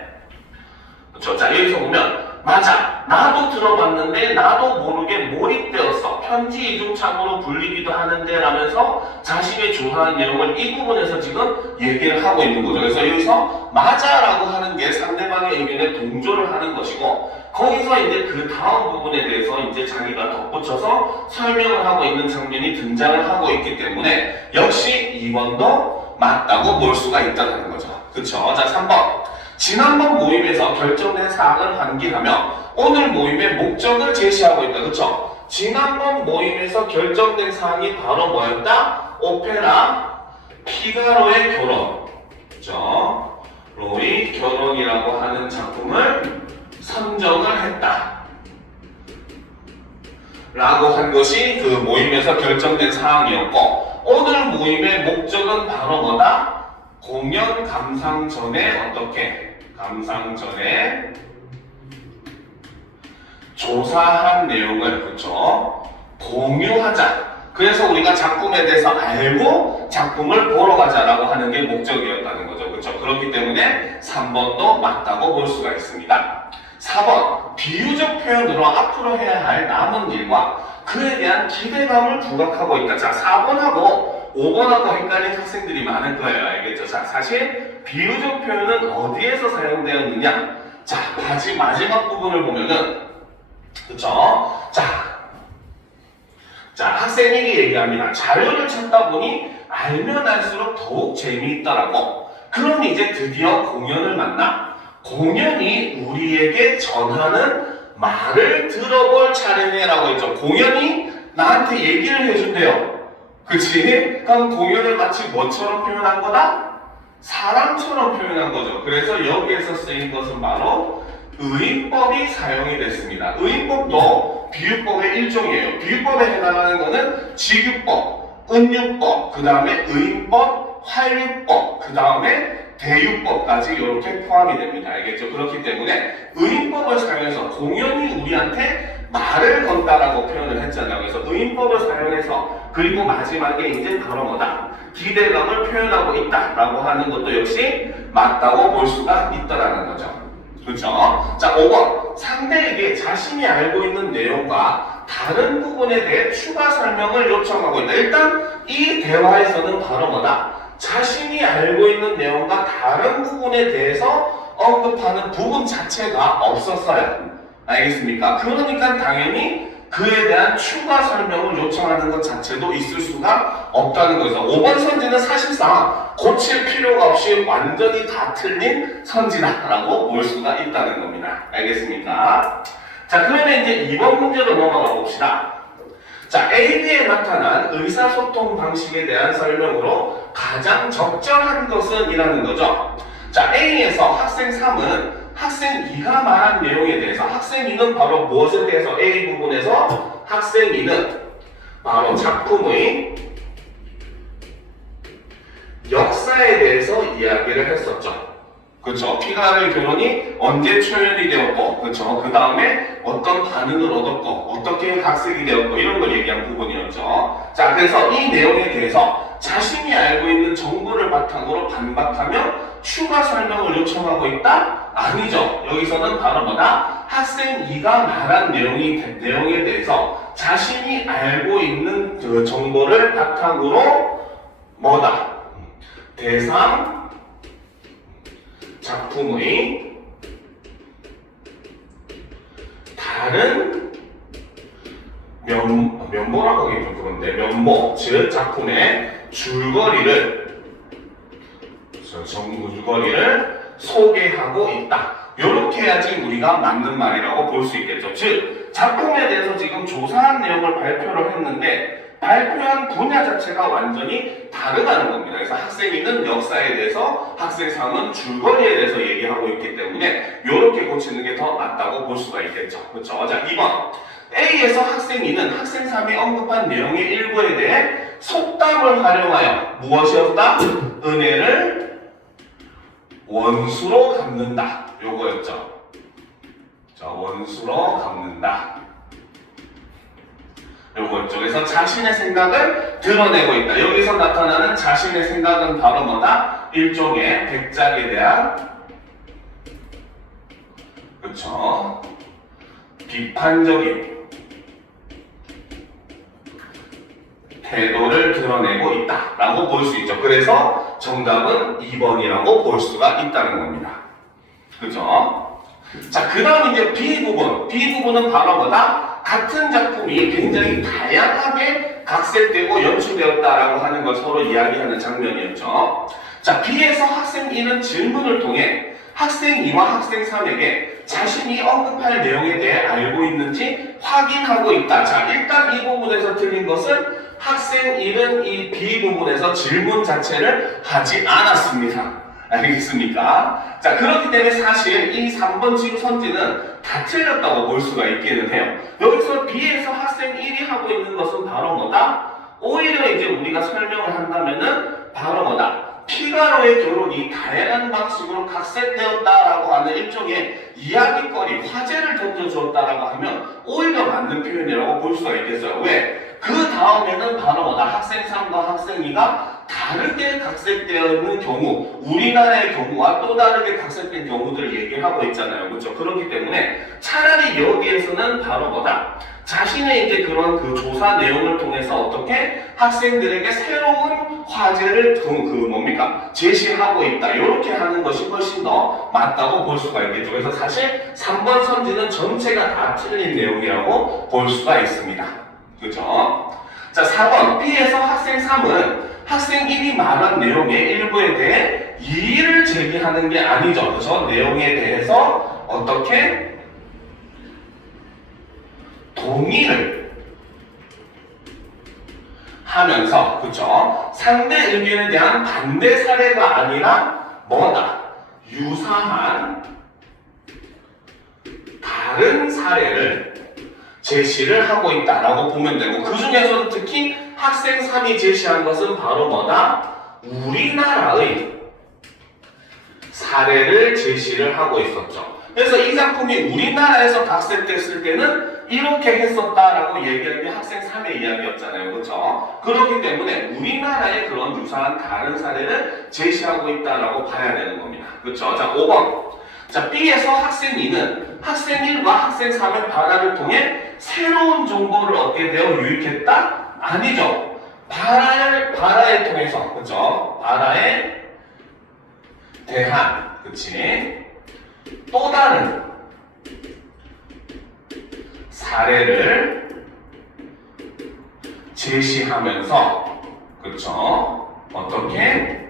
그렇죠? 자, 여기서 보면 맞아, 나도 들어봤는데 나도 모르게 몰입되었어. 편지 이중창으로 불리기도 하는데 라면서 자신의 조사한 내용을 이 부분에서 지금 얘기를 하고 있는 거죠. 그래서 여기서 맞아 라고 하는 게 상대방의 의견에 동조를 하는 것이고 거기서 이제 그 다음 부분에 대해서 이제 자기가 덧붙여서 설명을 하고 있는 장면이 등장을 하고 있기 때문에 역시 2번도 맞다고 볼 수가 있다는 거죠. 그쵸? 자, 3번. 지난번 모임에서 결정된 사항을 환기하며 오늘 모임의 목적을 제시하고 있다. 그쵸? 지난번 모임에서 결정된 사항이 바로 뭐였다? 오페라 피가로의 결혼. 그쵸? 로이 결혼이라고 하는 작품을 선정을 했다. 라고 한 것이 그 모임에서 결정된 사항이었고 오늘 모임의 목적은 바로 뭐다? 공연 감상 전에 어떻게? 감상 전에 조사한 내용을 그렇죠? 공유하자. 그래서 우리가 작품에 대해서 알고 작품을 보러 가자라고 하는 게 목적이었다는 거죠. 그렇죠? 그렇기 때문에 3번도 맞다고 볼 수가 있습니다. 4번. 비유적 표현으로 앞으로 해야 할 남은 일과 그에 대한 기대감을 부각하고 있다. 자, 4번하고 5번하고 헷갈린 학생들이 많을 거예요. 알겠죠? 자, 사실 비유적 표현은 어디에서 사용되었느냐? 자, 마지막 부분을 보면은 그쵸? 자, 학생 1이 얘기합니다. 자료를 찾다 보니 알면 알수록 더욱 재미있더라고. 그럼 이제 드디어 공연을 만나. 공연이 우리에게 전하는 말을 들어볼 차례네 라고 했죠. 공연이 나한테 얘기를 해준대요. 그치? 그럼 공연을 마치 뭐처럼 표현한 거다? 사람처럼 표현한 거죠. 그래서 여기에서 쓰인 것은 바로 의인법이 사용이 됐습니다. 의인법도 비유법의 일종이에요. 비유법에 해당하는 거는 직유법, 은유법, 그 다음에 의인법, 활유법, 그 다음에 대유법까지 이렇게 포함이 됩니다. 알겠죠? 그렇기 때문에 의인법을 사용해서 공연이 우리한테 말을 건다라고 표현을 했잖아요. 그래서 의인법을 사용해서 그리고 마지막에 이제 바로 뭐다? 기대감을 표현하고 있다라고 하는 것도 역시 맞다고 볼 수가 있다라는 거죠. 그렇죠? 자, 5번. 상대에게 자신이 알고 있는 내용과 다른 부분에 대해 추가 설명을 요청하고 있다. 일단 이 대화에서는 바로 뭐다? 자신이 알고 있는 내용과 다른 부분에 대해서 언급하는 부분 자체가 없었어요. 알겠습니까? 그러니까 당연히 그에 대한 추가 설명을 요청하는 것 자체도 있을 수가 없다는 거죠. 5번 선지는 사실상 고칠 필요가 없이 완전히 다 틀린 선지다라고 볼 수가 있다는 겁니다. 알겠습니까? 자, 그러면 이제 2번 문제로 넘어가 봅시다. 자, AB에 나타난 의사소통 방식에 대한 설명으로 가장 적절한 것은 이라는 거죠. 자, A에서 학생 3은 학생 2가 말한 내용에 대해서 학생 2는 바로 무엇에 대해서 A 부분에서 학생 2는 바로 작품의 역사에 대해서 이야기를 했었죠. 그렇죠. 피가르의 결혼이 언제 초연이 되었고, 그렇죠. 그 다음에 어떤 반응을 얻었고, 어떻게 각색이 되었고 이런 걸 얘기한 부분이었죠. 자, 그래서 이 내용에 대해서 자신이 알고 있는 정보를 바탕으로 반박하며 추가 설명을 요청하고 있다? 아니죠. 여기서는 바로 뭐다? 학생 2가 말한 내용에 대해서 자신이 알고 있는 그 정보를 바탕으로 뭐다? 대상 작품의 다른 면보라고 하기 좀 그런데 면보, 즉 작품의 줄거리를 소개하고 있다. 이렇게 해야지 우리가 맞는 말이라고 볼 수 있겠죠. 즉 작품에 대해서 지금 조사한 내용을 발표를 했는데 발표한 분야 자체가 완전히 다르다는 겁니다. 그래서 학생 2는 역사에 대해서, 학생 3은 줄거리에 대해서 얘기하고 있기 때문에 이렇게 고치는 게 더 맞다고 볼 수가 있겠죠. 그렇죠? 자, 2번. A에서 학생 2는 학생 3이 언급한 내용의 일부에 대해 속담을 활용하여 무엇이었다? 은혜를 원수로 갚는다. 요거였죠. 자, 원수로 갚는다. 요거였죠. 그래서 자신의 생각을 드러내고 있다. 여기서 나타나는 자신의 생각은 바로 뭐다? 일종의 백작에 대한 그쵸? 비판적인 태도를 드러내고 있다라고 볼 수 있죠. 그래서 정답은 2번이라고 볼 수가 있다는 겁니다. 그죠? 자, 그 다음 이제 B부분. B부분은 바로 뭐다? 같은 작품이 굉장히 다양하게 각색되고 연출되었다라고 하는 걸 서로 이야기하는 장면이었죠. 자, B에서 학생 1은 질문을 통해 학생 2와 학생 3에게 자신이 언급할 내용에 대해 알고 있는지 확인하고 있다. 자, 일단 이 부분에서 틀린 것은 학생 1은 이 B 부분에서 질문 자체를 하지 않았습니다. 알겠습니까? 자, 그렇기 때문에 사실 이 3번 지구 선지는 다 틀렸다고 볼 수가 있기는 해요. 여기서 B에서 학생 1이 하고 있는 것은 바로 뭐다? 오히려 이제 우리가 설명을 한다면은 바로 뭐다? 피가로의 결혼이 다양한 방식으로 각색되었다라고 하는 일종의 이야기거리, 화제를 던져주었다라고 하면 오히려 맞는 표현이라고 볼 수가 있겠어요. 왜? 그 다음에는 바로 뭐다? 학생 3과 학생 2가 다르게 각색되어 있는 경우, 우리나라의 경우와 또 다르게 각색된 경우들을 얘기하고 있잖아요. 그렇죠? 그렇기 때문에 차라리 여기에서는 바로 뭐다? 자신의 이제 그런 그 조사 내용을 통해서 어떻게 학생들에게 새로운 화제를 제시하고 있다. 이렇게 하는 것이 훨씬 더 맞다고 볼 수가 있겠죠. 그래서 사실 3번 선지는 전체가 다 틀린 내용이라고 볼 수가 있습니다. 그죠? 자, 4번. B에서 학생 3은 학생 1이 말한 내용의 일부에 대해 이의를 제기하는 게 아니죠. 그래서 내용에 대해서 어떻게 하면서, 그쵸? 상대 의견에 대한 반대 사례가 아니라 뭐다? 유사한 다른 사례를 제시를 하고 있다라고 보면 되고, 그 중에서도 특히 학생 3이 제시한 것은 바로 뭐다? 우리나라의 사례를 제시를 하고 있었죠. 그래서 이 작품이 우리나라에서 각색됐을 때는 이렇게 했었다라고 얘기하는 게 학생 3의 이야기였잖아요. 그렇죠? 그렇기 때문에 우리나라의 그런 유사한 다른 사례를 제시하고 있다라고 봐야 되는 겁니다. 그렇죠? 자, 5번. 자, B에서 학생 2는 학생 1과 학생 3의 발화를 통해 새로운 정보를 얻게 되어 유익했다? 아니죠. 발화에 통해서, 그렇죠? 발화에 대한, 그치? 또 다른 사례를 제시하면서, 그렇죠? 어떻게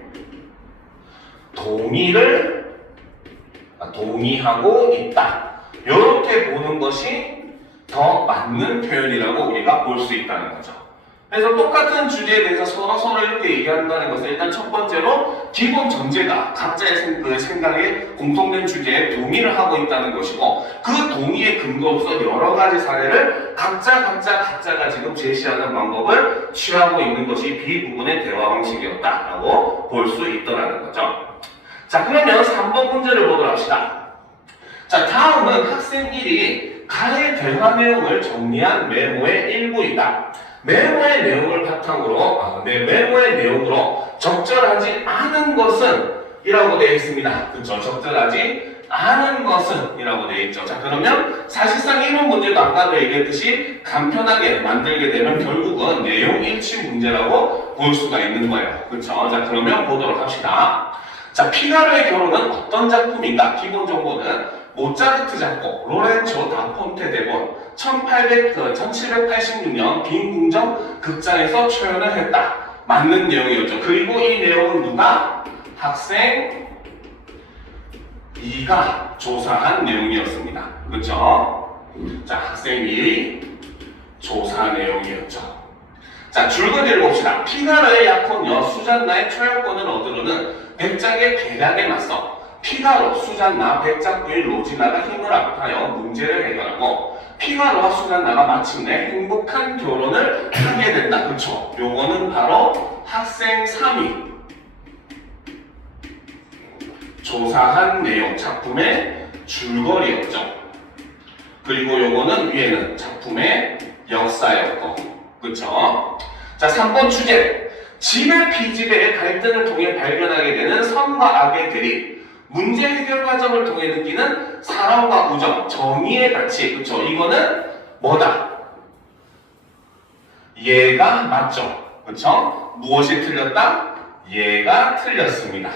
동의하고 있다. 이렇게 보는 것이 더 맞는 표현이라고 우리가 볼 수 있다는 거죠. 그래서 똑같은 주제에 대해서 서로 이렇게 얘기한다는 것은 일단 첫 번째로 기본 전제가 각자의 생각에 공통된 주제에 동의를 하고 있다는 것이고, 그 동의의 근거로서 여러 가지 사례를 각자가 지금 제시하는 방법을 취하고 있는 것이 B 부분의 대화 방식이었다라고 볼 수 있더라는 거죠. 자, 그러면 3번 문제를 보도록 합시다. 자, 다음은 학생 1이 가의 대화 내용을 정리한 메모의 일부이다. 메모의 내용을 바탕으로, 메모의 내용으로 적절하지 않은 것은 이라고 되어 있습니다. 그렇죠? 적절하지 않은 것은 이라고 되어 있죠. 자, 그러면 사실상 이런 문제도 아까도 얘기했듯이 간편하게 만들게 되면 결국은 내용 일치 문제라고 볼 수가 있는 거예요. 그렇죠? 자, 그러면 보도록 합시다. 자, 피가로의 결혼은 어떤 작품인가? 기본 정보는 모차르트 작곡, 로렌조 다 폰테 대본, 1786년 빈궁정 극장에서 초연을 했다. 맞는 내용이었죠. 그리고 이 내용은 누가? 학생 2가 조사한 내용이었습니다. 그렇죠? 자, 학생 2의 조사 내용이었죠. 자, 줄거리를 봅시다. 피가로의 약혼녀 수잔나의 초연권을 얻으려는 백작의 계략에 맞서 피가로, 수잔나, 백작 부인 로지나가 힘을 합하여 문제를 해결하고 피가로와 수잔나가 마침내 행복한 결혼을 하게 된다. 그쵸? 요거는 바로 학생 3이 조사한 내용, 작품의 줄거리였죠. 그리고 요거는 위에는 작품의 역사였고, 그쵸? 자, 3번 주제. 지배 피지배의 갈등을 통해 발견하게 되는 선과 악의 대립, 문제 해결 과정을 통해 느끼는 사랑과 우정, 정의의 가치. 그쵸? 이거는 뭐다? 얘가 맞죠? 그쵸? 무엇이 틀렸다? 얘가 틀렸습니다.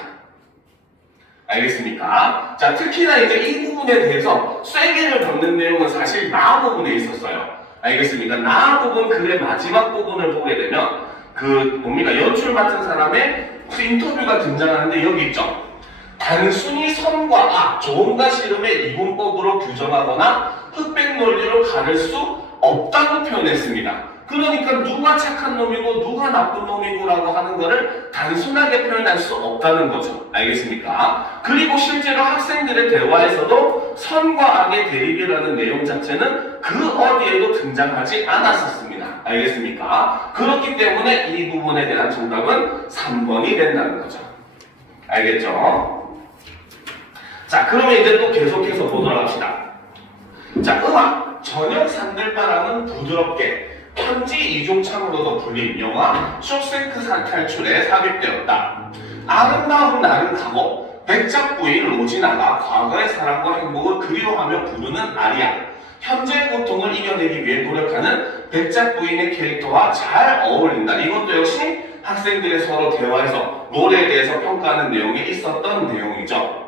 알겠습니까? 자, 특히나 이제 이 부분에 대해서 쐐기를 박는 내용은 사실 나 부분에 있었어요. 알겠습니까? 나 부분 글의 마지막 부분을 보게 되면 연출 맡은 사람의 인터뷰가 등장하는데 여기 있죠. 단순히 선과 악, 좋음과 싫음의 이분법으로 규정하거나 흑백 논리로 가를 수 없다고 표현했습니다. 그러니까 누가 착한 놈이고 누가 나쁜 놈이고라고 하는 거를 단순하게 표현할 수 없다는 거죠. 알겠습니까? 그리고 실제로 학생들의 대화에서도 선과 악의 대립이라는 내용 자체는 그 어디에도 등장하지 않았었습니다. 알겠습니까? 그렇기 때문에 이 부분에 대한 정답은 3번이 된다는 거죠. 알겠죠? 자, 그러면 이제 또 계속해서 보도록 합시다. 자, 음악. 저녁 산들바람은 부드럽게 편지 이중창으로도 불린 영화 쇼생크 탈출에 삽입되었다. 아름다운 날은 가고 백작 부인 로지나가 과거의 사랑과 행복을 그리워하며 부르는 아리아, 현재의 고통을 이겨내기 위해 노력하는 백작 부인의 캐릭터와 잘 어울린다. 이것도 역시 학생들의 서로 대화에서 노래에 대해서 평가하는 내용이 있었던 내용이죠.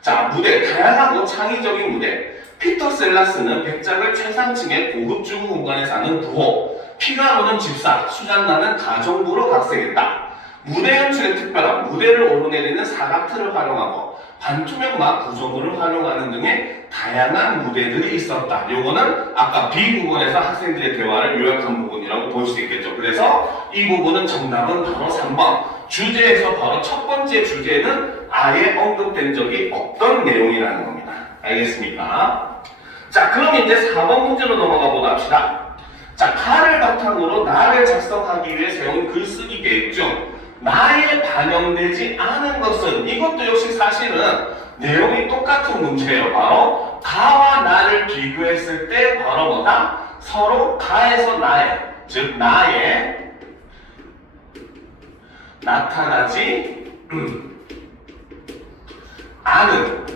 자, 무대. 다양하고 창의적인 무대. 피터 셀라스는 백작을 최상층의 고급 주거 공간에 사는 부호, 피가로는 집사, 수잔나는 가정부로 각색했다. 무대 연출의 특별함, 무대를 오르내리는 사각틀을 활용하고 반투명막 구조물을 활용하는 등의 다양한 무대들이 있었다. 요거는 아까 B 부분에서 학생들의 대화를 요약한 부분이었죠. 부분이라고 볼 수 있겠죠. 그래서 이 부분은 정답은 바로 3번. 주제에서 바로 첫 번째 주제는 아예 언급된 적이 없던 내용이라는 겁니다. 알겠습니까? 자, 그럼 이제 4번 문제로 넘어가 보도록 합시다. 자, 가를 바탕으로 나를 작성하기 위해 세운 글쓰기 계획 중 나에 반영되지 않은 것은, 이것도 역시 사실은 내용이 똑같은 문제예요. 바로 가와 나를 비교했을 때 바로 뭐다? 서로 가에서 나에, 즉 나에 나타나지 않은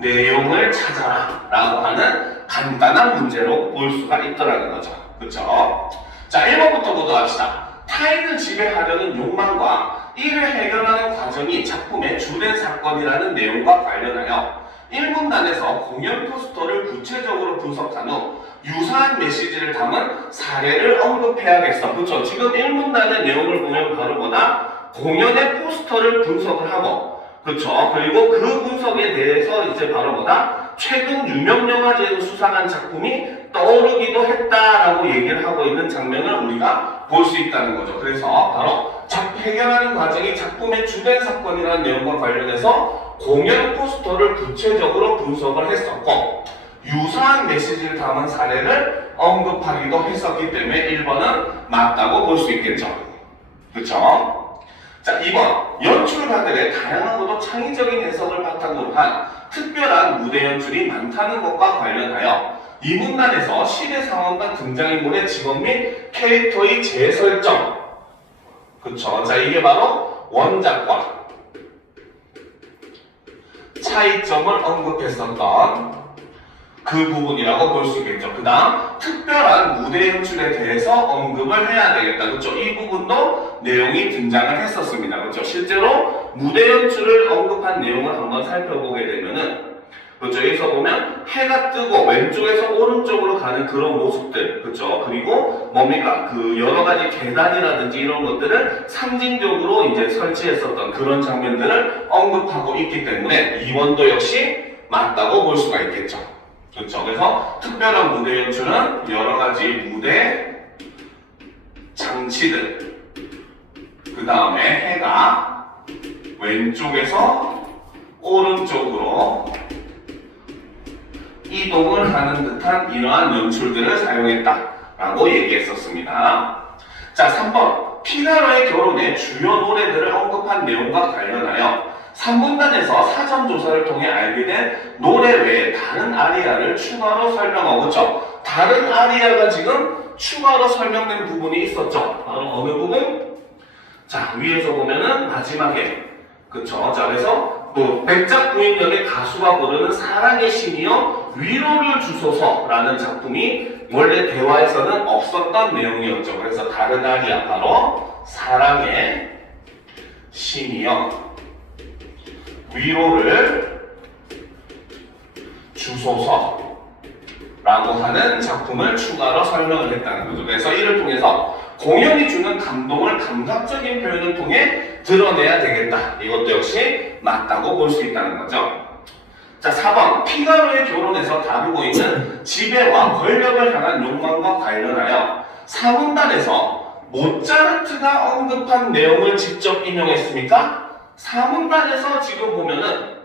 내용을 찾아라 라고 하는 간단한 문제로 볼 수가 있더라는 거죠. 그쵸? 자, 1번부터 보도록 합시다. 타인을 지배하려는 욕망과 이를 해결하는 과정이 작품의 주된 사건이라는 내용과 관련하여 1문단에서 공연 포스터를 구체적으로 분석한 후 유사한 메시지를 담은 사례를 언급해야겠어. 그쵸? 지금 1문단의 내용을 보면 바로 뭐다? 공연의 포스터를 분석을 하고, 그쵸? 그리고 그 분석에 대해서 이제 바로 뭐다? 최근 유명 영화제에서 수상한 작품이 떠오르기도 했다라고 얘기를 하고 있는 장면을 우리가 볼 수 있다는 거죠. 그래서 바로 해결하는 과정이 작품의 주된 사건이라는 내용과 관련해서 공연 포스터를 구체적으로 분석을 했었고, 유사한 메시지를 담은 사례를 언급하기도 했었기 때문에 1번은 맞다고 볼 수 있겠죠. 그쵸? 자, 2번. 연출가들의 다양하고도 창의적인 해석을 바탕으로 한 특별한 무대 연출이 많다는 것과 관련하여 이 문단에서 시대 상황과 등장인물의 직업 및 캐릭터의 재설정, 그쵸? 자, 이게 바로 원작과 차이점을 언급했었던 그 부분이라고 볼 수 있겠죠. 그 다음 특별한 무대 연출에 대해서 언급을 해야 되겠다. 그렇죠? 이 부분도 내용이 등장을 했었습니다. 그렇죠? 실제로 무대 연출을 언급한 내용을 한번 살펴보게 되면은, 그렇죠? 여기서 보면 해가 뜨고 왼쪽에서 오른쪽으로 가는 그런 모습들, 그렇죠? 그리고 뭡니까? 그 여러 가지 계단이라든지 이런 것들을 상징적으로 이제 설치했었던 그런 장면들을 언급하고 있기 때문에 2번도 역시 맞다고 볼 수가 있겠죠. 그렇죠. 그래서 특별한 무대 연출은 여러 가지 무대 장치들, 그 다음에 해가 왼쪽에서 오른쪽으로 이동을 하는 듯한 이러한 연출들을 사용했다라고 얘기했었습니다. 자, 3번. 피가로의 결혼의 주요 노래들을 언급한 내용과 관련하여 3분단에서 사전 조사를 통해 알게 된 노래 외에 다른 아리아를 추가로 설명하고, 그렇죠? 다른 아리아가 지금 추가로 설명된 부분이 있었죠. 바로 어느 부분? 자, 위에서 보면은 마지막에, 그렇죠? 자, 그래서 또 백작 부인역의 가수가 부르는 사랑의 신이여 위로를 주소서라는 작품이 원래 대화에서는 없었던 내용이었죠. 그래서 다른 아리아 바로 사랑의 신이여 위로를 주소서라고 하는 작품을 추가로 설명을 했다는 거죠. 그래서 이를 통해서 공연이 주는 감동을 감각적인 표현을 통해 드러내야 되겠다. 이것도 역시 맞다고 볼 수 있다는 거죠. 자, 4번. 피가로의 결혼에서 다루고 있는 지배와 권력을 향한 욕망과 관련하여 4문단에서 모차르트가 언급한 내용을 직접 인용했습니까? 4문단에서 지금 보면은,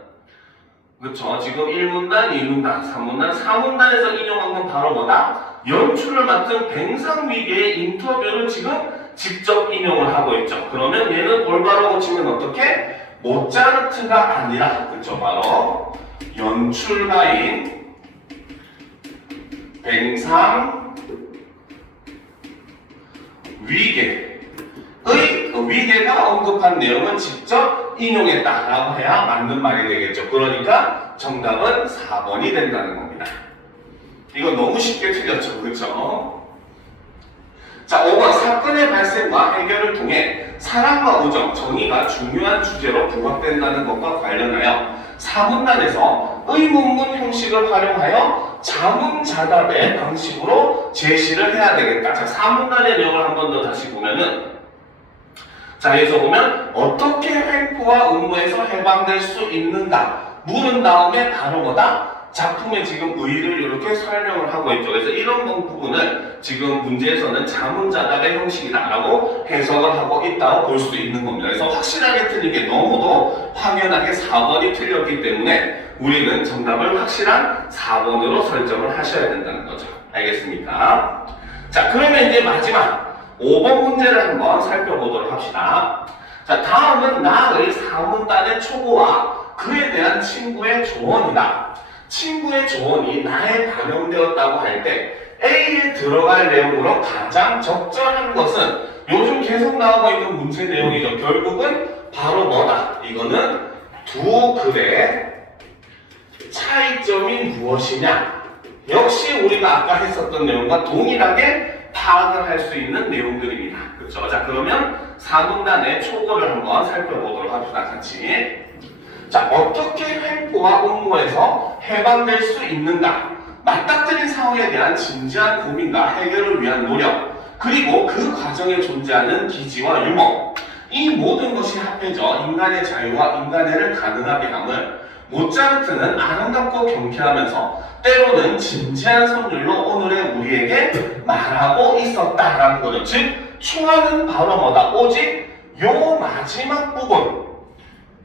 그렇죠? 지금 1문단, 2문단, 3문단, 4문단에서 인용한 건 바로 뭐다? 연출을 맡은 뱅상위계의 인터뷰를 지금 직접 인용을 하고 있죠. 그러면 얘는 올바로 고치면 어떻게? 모차르트가 아니라, 그렇죠? 바로 연출가인 뱅상위계 그 위계가 언급한 내용을 직접 인용했다라고 해야 맞는 말이 되겠죠. 그러니까 정답은 4번이 된다는 겁니다. 이거 너무 쉽게 틀렸죠. 그렇죠? 자, 5번. 사건의 발생과 해결을 통해 사랑과 우정, 정의가 중요한 주제로 부각된다는 것과 관련하여 4문단에서 의문문 형식을 활용하여 자문자답의 방식으로 제시를 해야 되겠다. 자, 4문단의 내용을 한 번 더 다시 보면은, 자, 여기서 보면 어떻게 횡포와 음모에서 해방될 수 있는가 물은 다음에 바로 뭐다? 작품에 지금 의의를 이렇게 설명을 하고 있죠. 그래서 이런 부분을 지금 문제에서는 자문자답의 형식이다라고 해석을 하고 있다고 볼 수 있는 겁니다. 그래서 확실하게 틀린 게 너무도 확연하게 4번이 틀렸기 때문에 우리는 정답을 확실한 4번으로 설정을 하셔야 된다는 거죠. 알겠습니까? 자, 그러면 이제 마지막 5번 문제를 한번 살펴보도록 합시다. 자, 다음은 나의 사문단의 초고와 그에 대한 친구의 조언이다. 친구의 조언이 나에 반영되었다고 할 때 A에 들어갈 내용으로 가장 적절한 것은 요즘 계속 나오고 있는 문제 내용이죠. 결국은 바로 뭐다? 이거는 두 글의 차이점이 무엇이냐? 역시 우리가 아까 했었던 내용과 동일하게 파악을 할 수 있는 내용들입니다. 그렇죠? 자, 그러면 사문단의 초고를 한번 살펴보도록 합시다. 같이. 자, 어떻게 횡포와 음모에서 해방될 수 있는가? 맞닥뜨린 상황에 대한 진지한 고민과 해결을 위한 노력, 그리고 그 과정에 존재하는 기지와 유머, 이 모든 것이 합해져 인간의 자유와 인간애를 가능하게 함을 모차르트는 아름답고 경쾌하면서 때로는 진지한 선율로 오늘의 우리에게 말하고 있었다라는 거죠. 즉, 초안은 바로 뭐다? 오직 요 마지막 부분,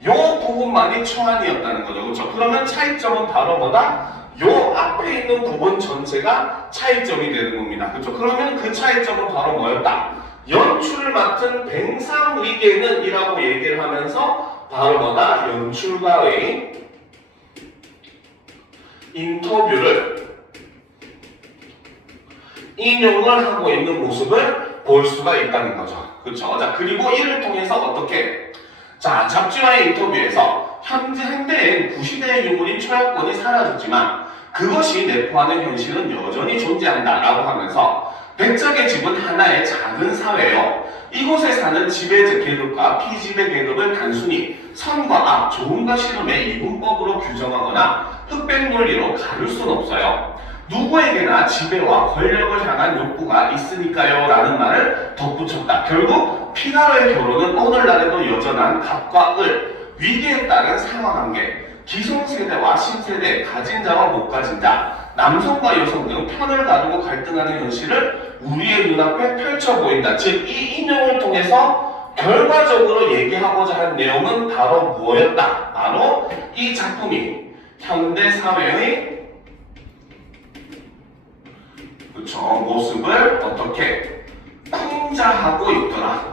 요 부분만이 초안이었다는 거죠. 그렇죠? 그러면 차이점은 바로 뭐다? 요 앞에 있는 부분 전체가 차이점이 되는 겁니다. 그렇죠? 그러면 그 차이점은 바로 뭐였다? 연출을 맡은 뱅상리게는 이라고 얘기를 하면서 바로 뭐다? 연출가의 인터뷰를 인용을 하고 있는 모습을 볼 수가 있다는 거죠. 그렇죠? 자, 그리고 이를 통해서 어떻게? 자, 잡지와의 인터뷰에서 현대엔 구시대의 유물인 초약권이 사라졌지만 그것이 내포하는 현실은 여전히 존재한다라고 하면서 백작의 집은 하나의 작은 사회요. 이곳에 사는 지배 계급과 피지배 계급을 단순히 선과 악, 좋음과 싫음의 이분법으로 규정하거나 흑백 논리로 가릴 수는 없어요. 누구에게나 지배와 권력을 향한 욕구가 있으니까요 라는 말을 덧붙였다. 결국 피가로의 결혼은 오늘날에도 여전한 갑과 을, 위기에 따른 상하관계, 기성세대와 신세대, 가진 자와 못 가진 자, 남성과 여성 등 편을 다루고 갈등하는 현실을 우리의 눈앞에 펼쳐 보인다. 즉, 이 인용을 통해서 결과적으로 얘기하고자 한 내용은 바로 뭐였다? 바로 이 작품이 현대사회의 그쵸, 모습을 어떻게 풍자하고 있더라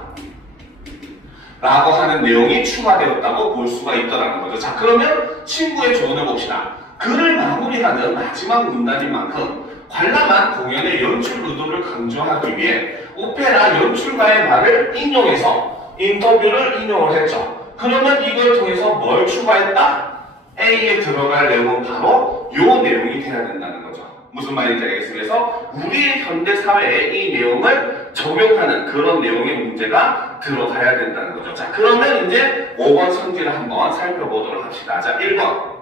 라고 하는 내용이 추가되었다고 볼 수가 있더라는 거죠. 자, 그러면 친구의 조언을 봅시다. 글을 마무리하는 마지막 문단인 만큼 관람한 공연의 연출 의도를 강조하기 위해 오페라 연출가의 말을 인용해서 인터뷰를 인용을 했죠. 그러면 이걸 통해서 뭘 추가했다? A에 들어갈 내용은 바로 요 내용이 돼야 된다는 거죠. 무슨 말인지 알겠습니다. 그래서 우리 현대 사회에 이 내용을 적용하는 그런 내용의 문제가 들어가야 된다는 거죠. 자, 그러면 이제 5번 성질을 한번 살펴보도록 합시다. 자, 1번.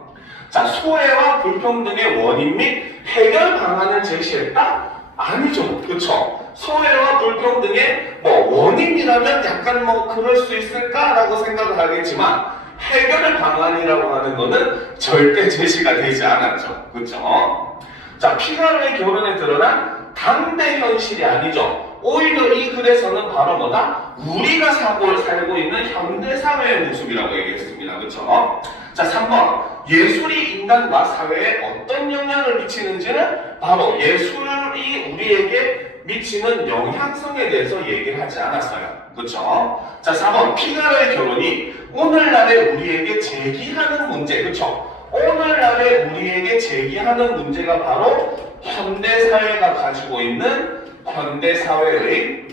자, 소외와 불평등의 원인 및 해결 방안을 제시했다? 아니죠. 그렇죠? 소외와 불평등의 원인이라면 약간 그럴 수 있을까라고 생각을 하겠지만 해결 방안이라고 하는 거는 절대 제시가 되지 않았죠. 그렇죠? 자, 피가로의 결혼에 드러난 당대 현실이 아니죠. 오히려 이 글에서는 바로 뭐다? 우리가 살고 있는 현대사회의 모습이라고 얘기했습니다. 그렇죠? 자, 3번. 예술이 인간과 사회에 어떤 영향을 미치는지는 바로 예술이 우리에게 미치는 영향성에 대해서 얘기를 하지 않았어요. 그렇죠? 자, 4번. 피가로의 결혼이 오늘날의 우리에게 제기하는 문제. 그렇죠? 오늘날에 우리에게 제기하는 문제가 바로 현대사회가 가지고 있는 현대사회의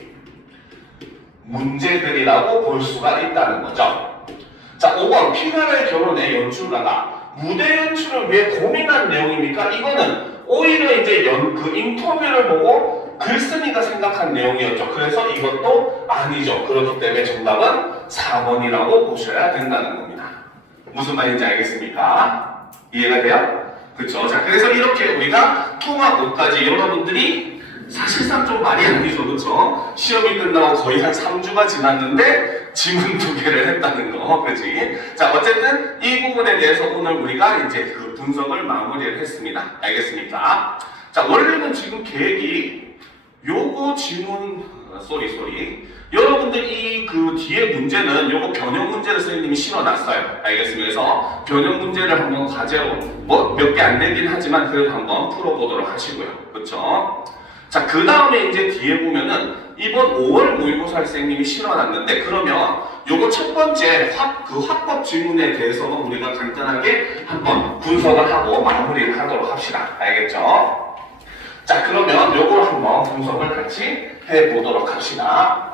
문제들이라고 볼 수가 있다는 거죠. 자, 5번. 피가로의 결혼의 연출가가 무대 연출을 위해 고민한 내용입니까? 이거는 오히려 이제 그 인터뷰를 보고 글쓴이가 생각한 내용이었죠. 그래서 이것도 아니죠. 그렇기 때문에 정답은 4번이라고 보셔야 된다는 겁니다. 무슨 말인지 알겠습니까? 이해가 돼요? 그렇죠? 자, 그래서 이렇게 우리가 통합 5까지 여러분들이 사실상 좀 말이 아니죠. 그렇죠? 시험이 끝나고 거의 한 3주가 지났는데 지문 2개를 했다는 거, 그지? 자, 어쨌든 이 부분에 대해서 오늘 우리가 이제 그 분석을 마무리를 했습니다. 알겠습니까? 자, 원래는 지금 계획이 요거 지문, 여러분들 이 그 뒤에 문제는 요거 변형 문제를 선생님이 실어놨어요. 알겠습니다. 그래서 변형 문제를 한번 과제로 뭐 몇 개 안 되긴 하지만 그래도 한번 풀어보도록 하시고요. 그렇죠? 자, 그 다음에 이제 뒤에 보면은 이번 5월 모의고사 선생님이 실어놨는데 그러면 요거 첫 번째 화법 질문에 대해서는 우리가 간단하게 한번 분석을 하고 마무리를 하도록 합시다. 알겠죠? 자, 그러면 요걸 한번 분석을 같이 해보도록 합시다.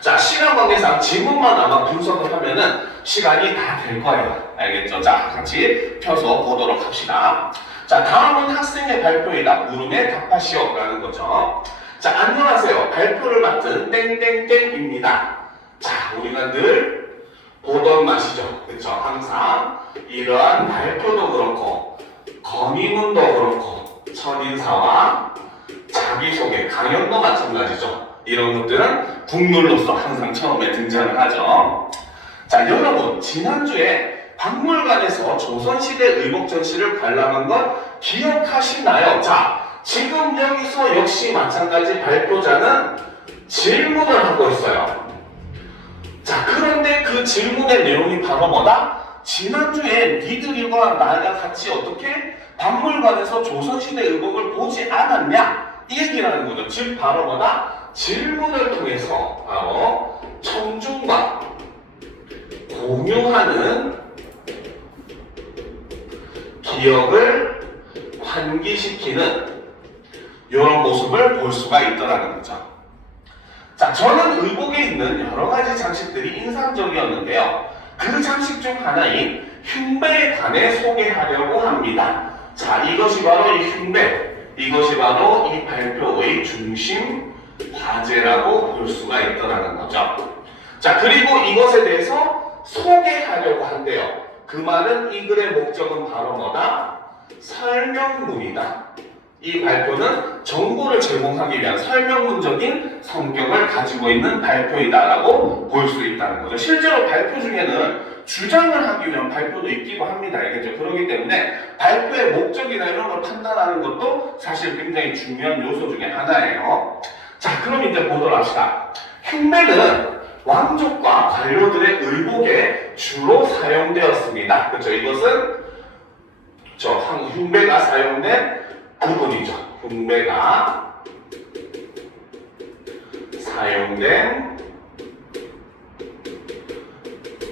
자, 시간 관계상 지문만 아마 분석을 하면은 시간이 다 될 거예요. 알겠죠? 자, 같이 펴서 보도록 합시다. 자, 다음은 학생의 발표이다. 물음에 답하시오. 라는 거죠. 자, 안녕하세요. 발표를 맡은 땡땡땡입니다. 자, 우리가 늘 보던 맛이죠. 그쵸? 항상 이러한 발표도 그렇고, 건의문도 그렇고, 첫인사와 자기소개, 강연도 마찬가지죠. 이런 것들은 국룰로서 항상 처음에 등장을 하죠. 자, 여러분, 지난주에 박물관에서 조선시대 의복 전시를 관람한 건 기억하시나요? 자, 지금 여기서 역시 마찬가지 발표자는 질문을 하고 있어요. 자, 그런데 그 질문의 내용이 바로 뭐다? 지난주에 니들과 나가 같이 어떻게 박물관에서 조선시대 의복을 보지 않았냐? 이 얘기라는 거죠. 즉 바로 뭐다? 질문을 통해서 바로 청중과 공유하는 기억을 환기시키는 이런 모습을 볼 수가 있더라는 거죠. 자, 저는 의복에 있는 여러 가지 장식들이 인상적이었는데요. 그 장식 중 하나인 흉배에 관해 소개하려고 합니다. 자, 이것이 바로 이 흉배, 이것이 바로 이 발표의 중심 과제라고 볼 수가 있더라는 거죠. 자, 그리고 이것에 대해서 소개하려고 한대요. 그 말은 이 글의 목적은 바로 뭐다? 설명문이다. 이 발표는 정보를 제공하기 위한 설명문적인 성격을 가지고 있는 발표이다라고 볼 수 있다는 거죠. 실제로 발표 중에는 주장을 하기 위한 발표도 있기도 합니다. 알겠죠? 그렇기 때문에 발표의 목적이나 이런 걸 판단하는 것도 사실 굉장히 중요한 요소 중에 하나예요. 자, 그럼 이제 보도록 합시다. 흉배는 왕족과 관료들의 의복에 주로 사용되었습니다. 그렇죠? 이것은 흉배가 사용된 부분이죠. 흉배가 사용된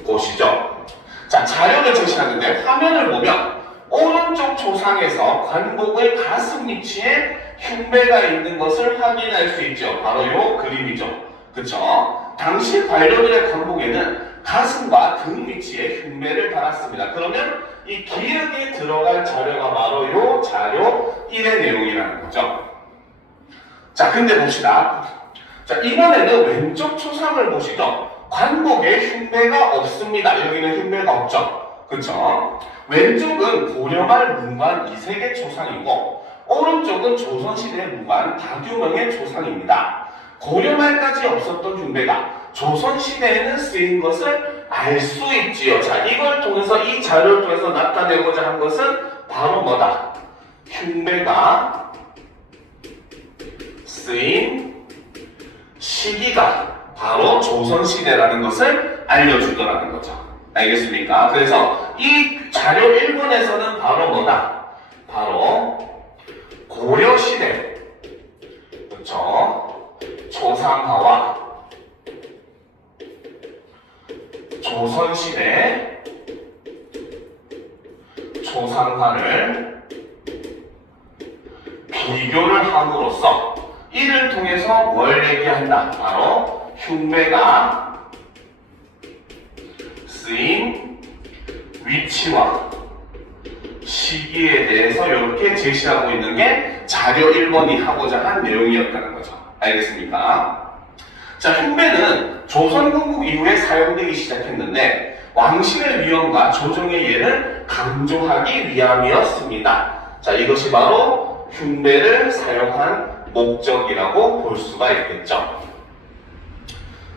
곳이죠. 자, 자료를 제시하는데 화면을 보면 오른쪽 조상에서 관복의 가슴 위치에 흉배가 있는 것을 확인할 수 있죠. 바로 이 그림이죠. 그쵸? 당시 관료들의 관복에는 가슴과 등 위치에 흉배를 달았습니다. 그러면 이 기억에 들어갈 자료가 바로 이 자료 1의 내용이라는 거죠. 자, 근데 봅시다. 자, 이번에는 왼쪽 초상을 보시죠. 관복에 흉배가 없습니다. 여기는 흉배가 없죠. 그쵸? 왼쪽은 고려말 문관 이색의 초상이고 오른쪽은 조선시대 문관 박유명의 초상입니다. 고려말까지 없었던 흉배가 조선시대에는 쓰인 것을 알 수 있지요. 자, 이걸 통해서 이 자료를 통해서 나타내고자 한 것은 바로 뭐다? 흉배가 쓰인 시기가 바로 조선시대라는 것을 알려주더라는 거죠. 알겠습니까? 그래서 이 자료 1번에서는 바로 뭐다? 바로 고려시대, 그렇죠? 초상화와 조선시대 초상화를 비교를 함으로써 이를 통해서 뭘 얘기한다? 바로 흉배가 쓰인 위치와 시기에 대해서 이렇게 제시하고 있는 게 자료 1번이 하고자 한 내용이었다는 거죠. 알겠습니까? 자, 흉배는 조선건국 이후에 사용되기 시작했는데 왕실의 위엄과 조정의 예를 강조하기 위함이었습니다. 자, 이것이 바로 흉배를 사용한 목적이라고 볼 수가 있겠죠.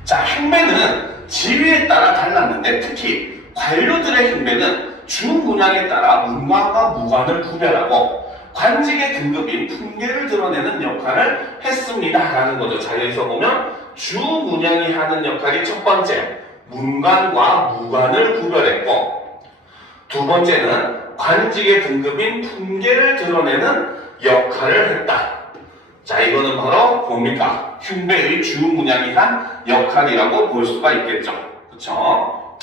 자, 흉배는 지위에 따라 달랐는데 특히 관료들의 흉배는 주 문양에 따라 문관과 무관을 구별하고 관직의 등급인 품계를 드러내는 역할을 했습니다 라는 거죠. 자, 여기서 보면 주 문양이 하는 역할이 첫 번째 문관과 무관을 구별했고, 두 번째는 관직의 등급인 품계를 드러내는 역할을 했다. 자, 이거는 바로 뭡니까? 흉배의 주 문양이 한 역할이라고 볼 수가 있겠죠. 그쵸?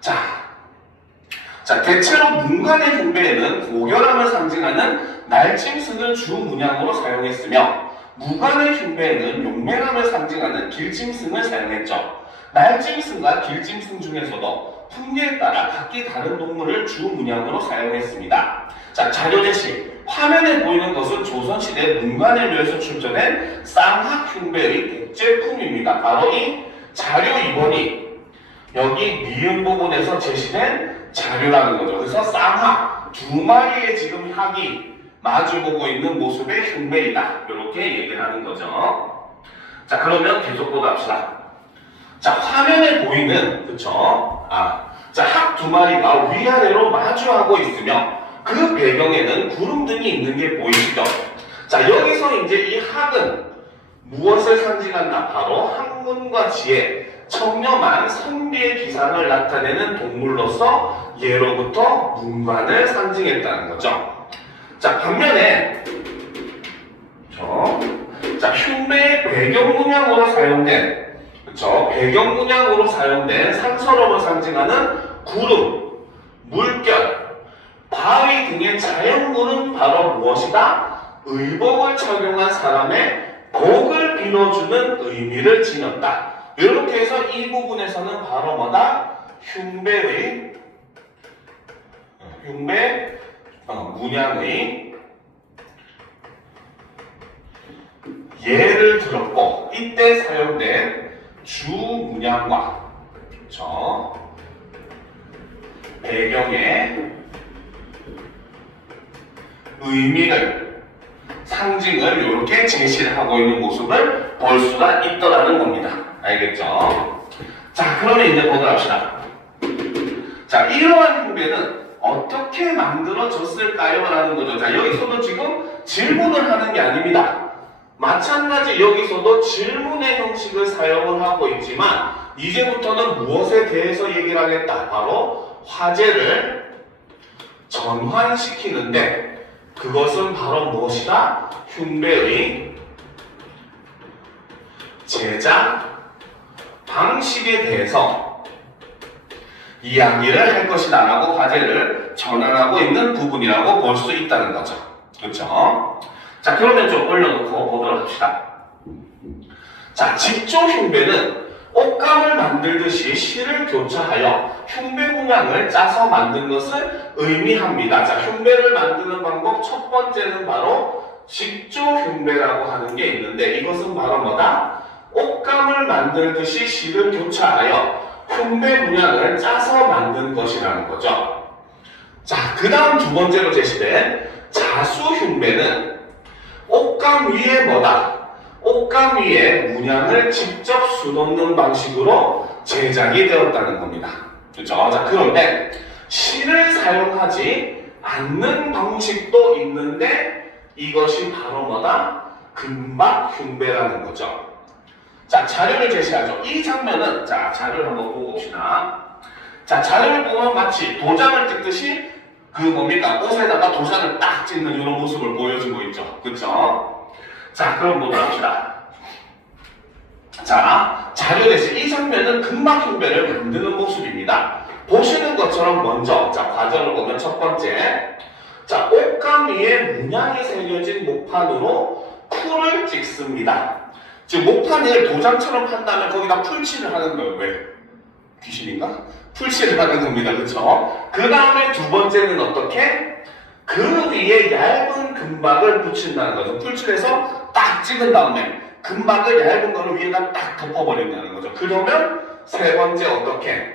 자, 대체로 문관의 흉배에는 고결함을 상징하는 날짐승을 주 문양으로 사용했으며, 무관의 흉배에는 용맹함을 상징하는 길짐승을 사용했죠. 날짐승과 길짐승 중에서도 풍계에 따라 각기 다른 동물을 주 문양으로 사용했습니다. 자, 자료 제시. 화면에 보이는 것은 조선시대 문관회료에서 출전한 쌍학 흉배의 복제품입니다. 바로 이 자료 2번이 여기 니은 부분에서 제시된 자료라는 거죠. 그래서 쌍학, 두 마리의 지금 학이 마주보고 있는 모습의 흉배이다. 이렇게 얘기를 하는 거죠. 자, 그러면 계속 보도합시다. 자, 화면에 보이는, 그쵸? 자, 학 두 마리가 위아래로 마주하고 있으며 그 배경에는 구름등이 있는 게 보이시죠? 자, 여기서 이제 이 학은 무엇을 상징한다? 바로 학문과 지혜, 청렴한 선비의 기상을 나타내는 동물로서 예로부터 문관을 상징했다는 거죠. 자, 반면에 자, 흉배의 배경 문양으로 사용된, 그쵸? 배경 문양으로 사용된 상서로움을 상징하는 구름, 물결, 바위 등의 자연물은 바로 무엇이다? 의복을 착용한 사람의 복을 빌어주는 의미를 지녔다. 이렇게 해서 이 부분에서는 바로 뭐다? 흉배 문양의 예를 들었고, 이때 사용된 주 문양과 배경의 의미를, 상징을 이렇게 제시를 하고 있는 모습을 볼 수가 있더라는 겁니다. 알겠죠? 자, 그러면 이제 보도록 합시다. 자, 이러한 흉배는 어떻게 만들어졌을까요? 라는 거죠. 자, 여기서도 지금 질문을 하는 게 아닙니다. 마찬가지 여기서도 질문의 형식을 사용을 하고 있지만 이제부터는 무엇에 대해서 얘기를 하겠다? 바로 화제를 전환시키는데, 그것은 바로 무엇이다? 흉배의 제작 방식에 대해서 이야기를 할 것이다 라고 화제를 전환하고 있는 부분이라고 볼 수 있다는 거죠. 그렇죠? 자, 그러면 좀 올려놓고 보도록 합시다. 자, 직조 흉배는 옷감을 만들듯이 실을 교차하여 흉배 문양을 짜서 만든 것을 의미합니다. 자, 흉배를 만드는 방법 첫 번째는 바로 직조 흉배라고 하는 게 있는데, 이것은 바로 뭐다? 옷감을 만들듯이 실을 교차하여 흉배 문양을 짜서 만든 것이라는 거죠. 자, 그 다음 두 번째로 제시된 자수 흉배는 옷감 위에 뭐다? 옷감 위에 문양을 직접 수놓는 방식으로 제작이 되었다는 겁니다. 그렇죠? 자, 그런데 실을 사용하지 않는 방식도 있는데 이것이 바로 뭐다? 금박 흉배라는 거죠. 자, 자료를 제시하죠. 이 장면은, 자, 자료를 한번 보고 봅시다. 자, 자료를 보면 마치 도장을 찍듯이 옷에다가 도장을 딱 찍는 이런 모습을 보여주고 있죠. 그렇죠? 자, 그럼 보도록 합시다. 자, 자료 대신 이 장면은 금박 흉배를 만드는 모습입니다. 보시는 것처럼 먼저, 자, 과정을 보면 첫 번째, 자, 옷감 위에 문양이 새겨진 목판으로 풀을 찍습니다. 지금 목판을 도장처럼 판다면 거기다 풀칠을 하는 거예요. 왜? 귀신인가? 풀칠을 하는 겁니다. 그렇죠? 그 다음에 두 번째는 어떻게? 그 위에 얇은 금박을 붙인다는 거죠. 풀칠해서 딱 찍은 다음에 금박을 얇은 거를 위에다 딱 덮어버린다는 거죠. 그러면 세 번째 어떻게?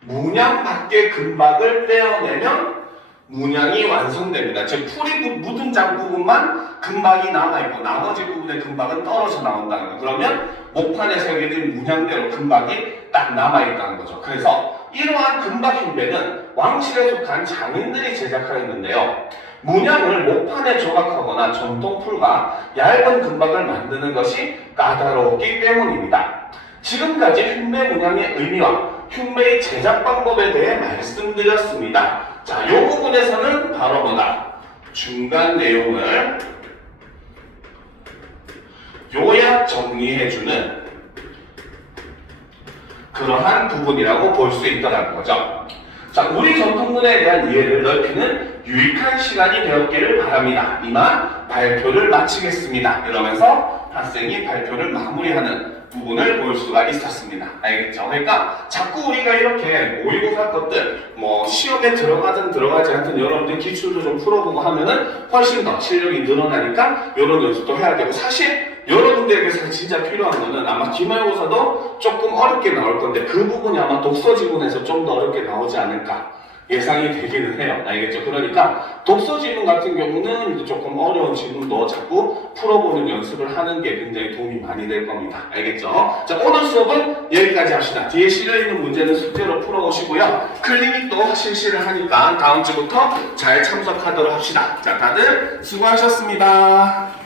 문양 밖의 금박을 떼어내면 문양이 완성됩니다. 즉 풀이 묻은 장 부분만 금박이 남아있고 나머지 부분의 금박은 떨어져 나온다는 거. 그러면 목판에 새겨진 문양대로 금박이 딱 남아있다는 거죠. 그래서 이러한 금박 흉배는 왕실에 속한 장인들이 제작하였는데요. 문양을 목판에 조각하거나 전통풀과 얇은 금박을 만드는 것이 까다롭기 때문입니다. 지금까지 흉배 문양의 의미와 흉배의 제작 방법에 대해 말씀드렸습니다. 자, 이 부분에서는 바로 뭐다? 중간 내용을 요약 정리해주는 그러한 부분이라고 볼 수 있다는 거죠. 자, 우리 전통문화에 대한 이해를 넓히는 유익한 시간이 되었기를 바랍니다. 이만 발표를 마치겠습니다. 이러면서 학생이 발표를 마무리하는 부분을 볼 수가 있었습니다. 알겠죠? 그러니까 자꾸 우리가 이렇게 모의고사 것들 시험에 들어가든 들어가지 않든 여러분들 기출도 좀 풀어보고 하면은 훨씬 더 실력이 늘어나니까 이런 연습도 해야 되고, 사실 여러분들에게서 진짜 필요한 거는 아마 기말고사도 조금 어렵게 나올 건데 그 부분이 아마 독서 지문에서 좀 더 어렵게 나오지 않을까 예상이 되기는 해요. 알겠죠? 그러니까 독서 지문 같은 경우는 이제 조금 어려운 지문도 자꾸 풀어보는 연습을 하는 게 굉장히 도움이 많이 될 겁니다. 알겠죠? 자, 오늘 수업은 여기까지 합시다. 뒤에 실려있는 문제는 숙제로 풀어오시고요. 클리닉도 실시를 하니까 다음 주부터 잘 참석하도록 합시다. 자, 다들 수고하셨습니다.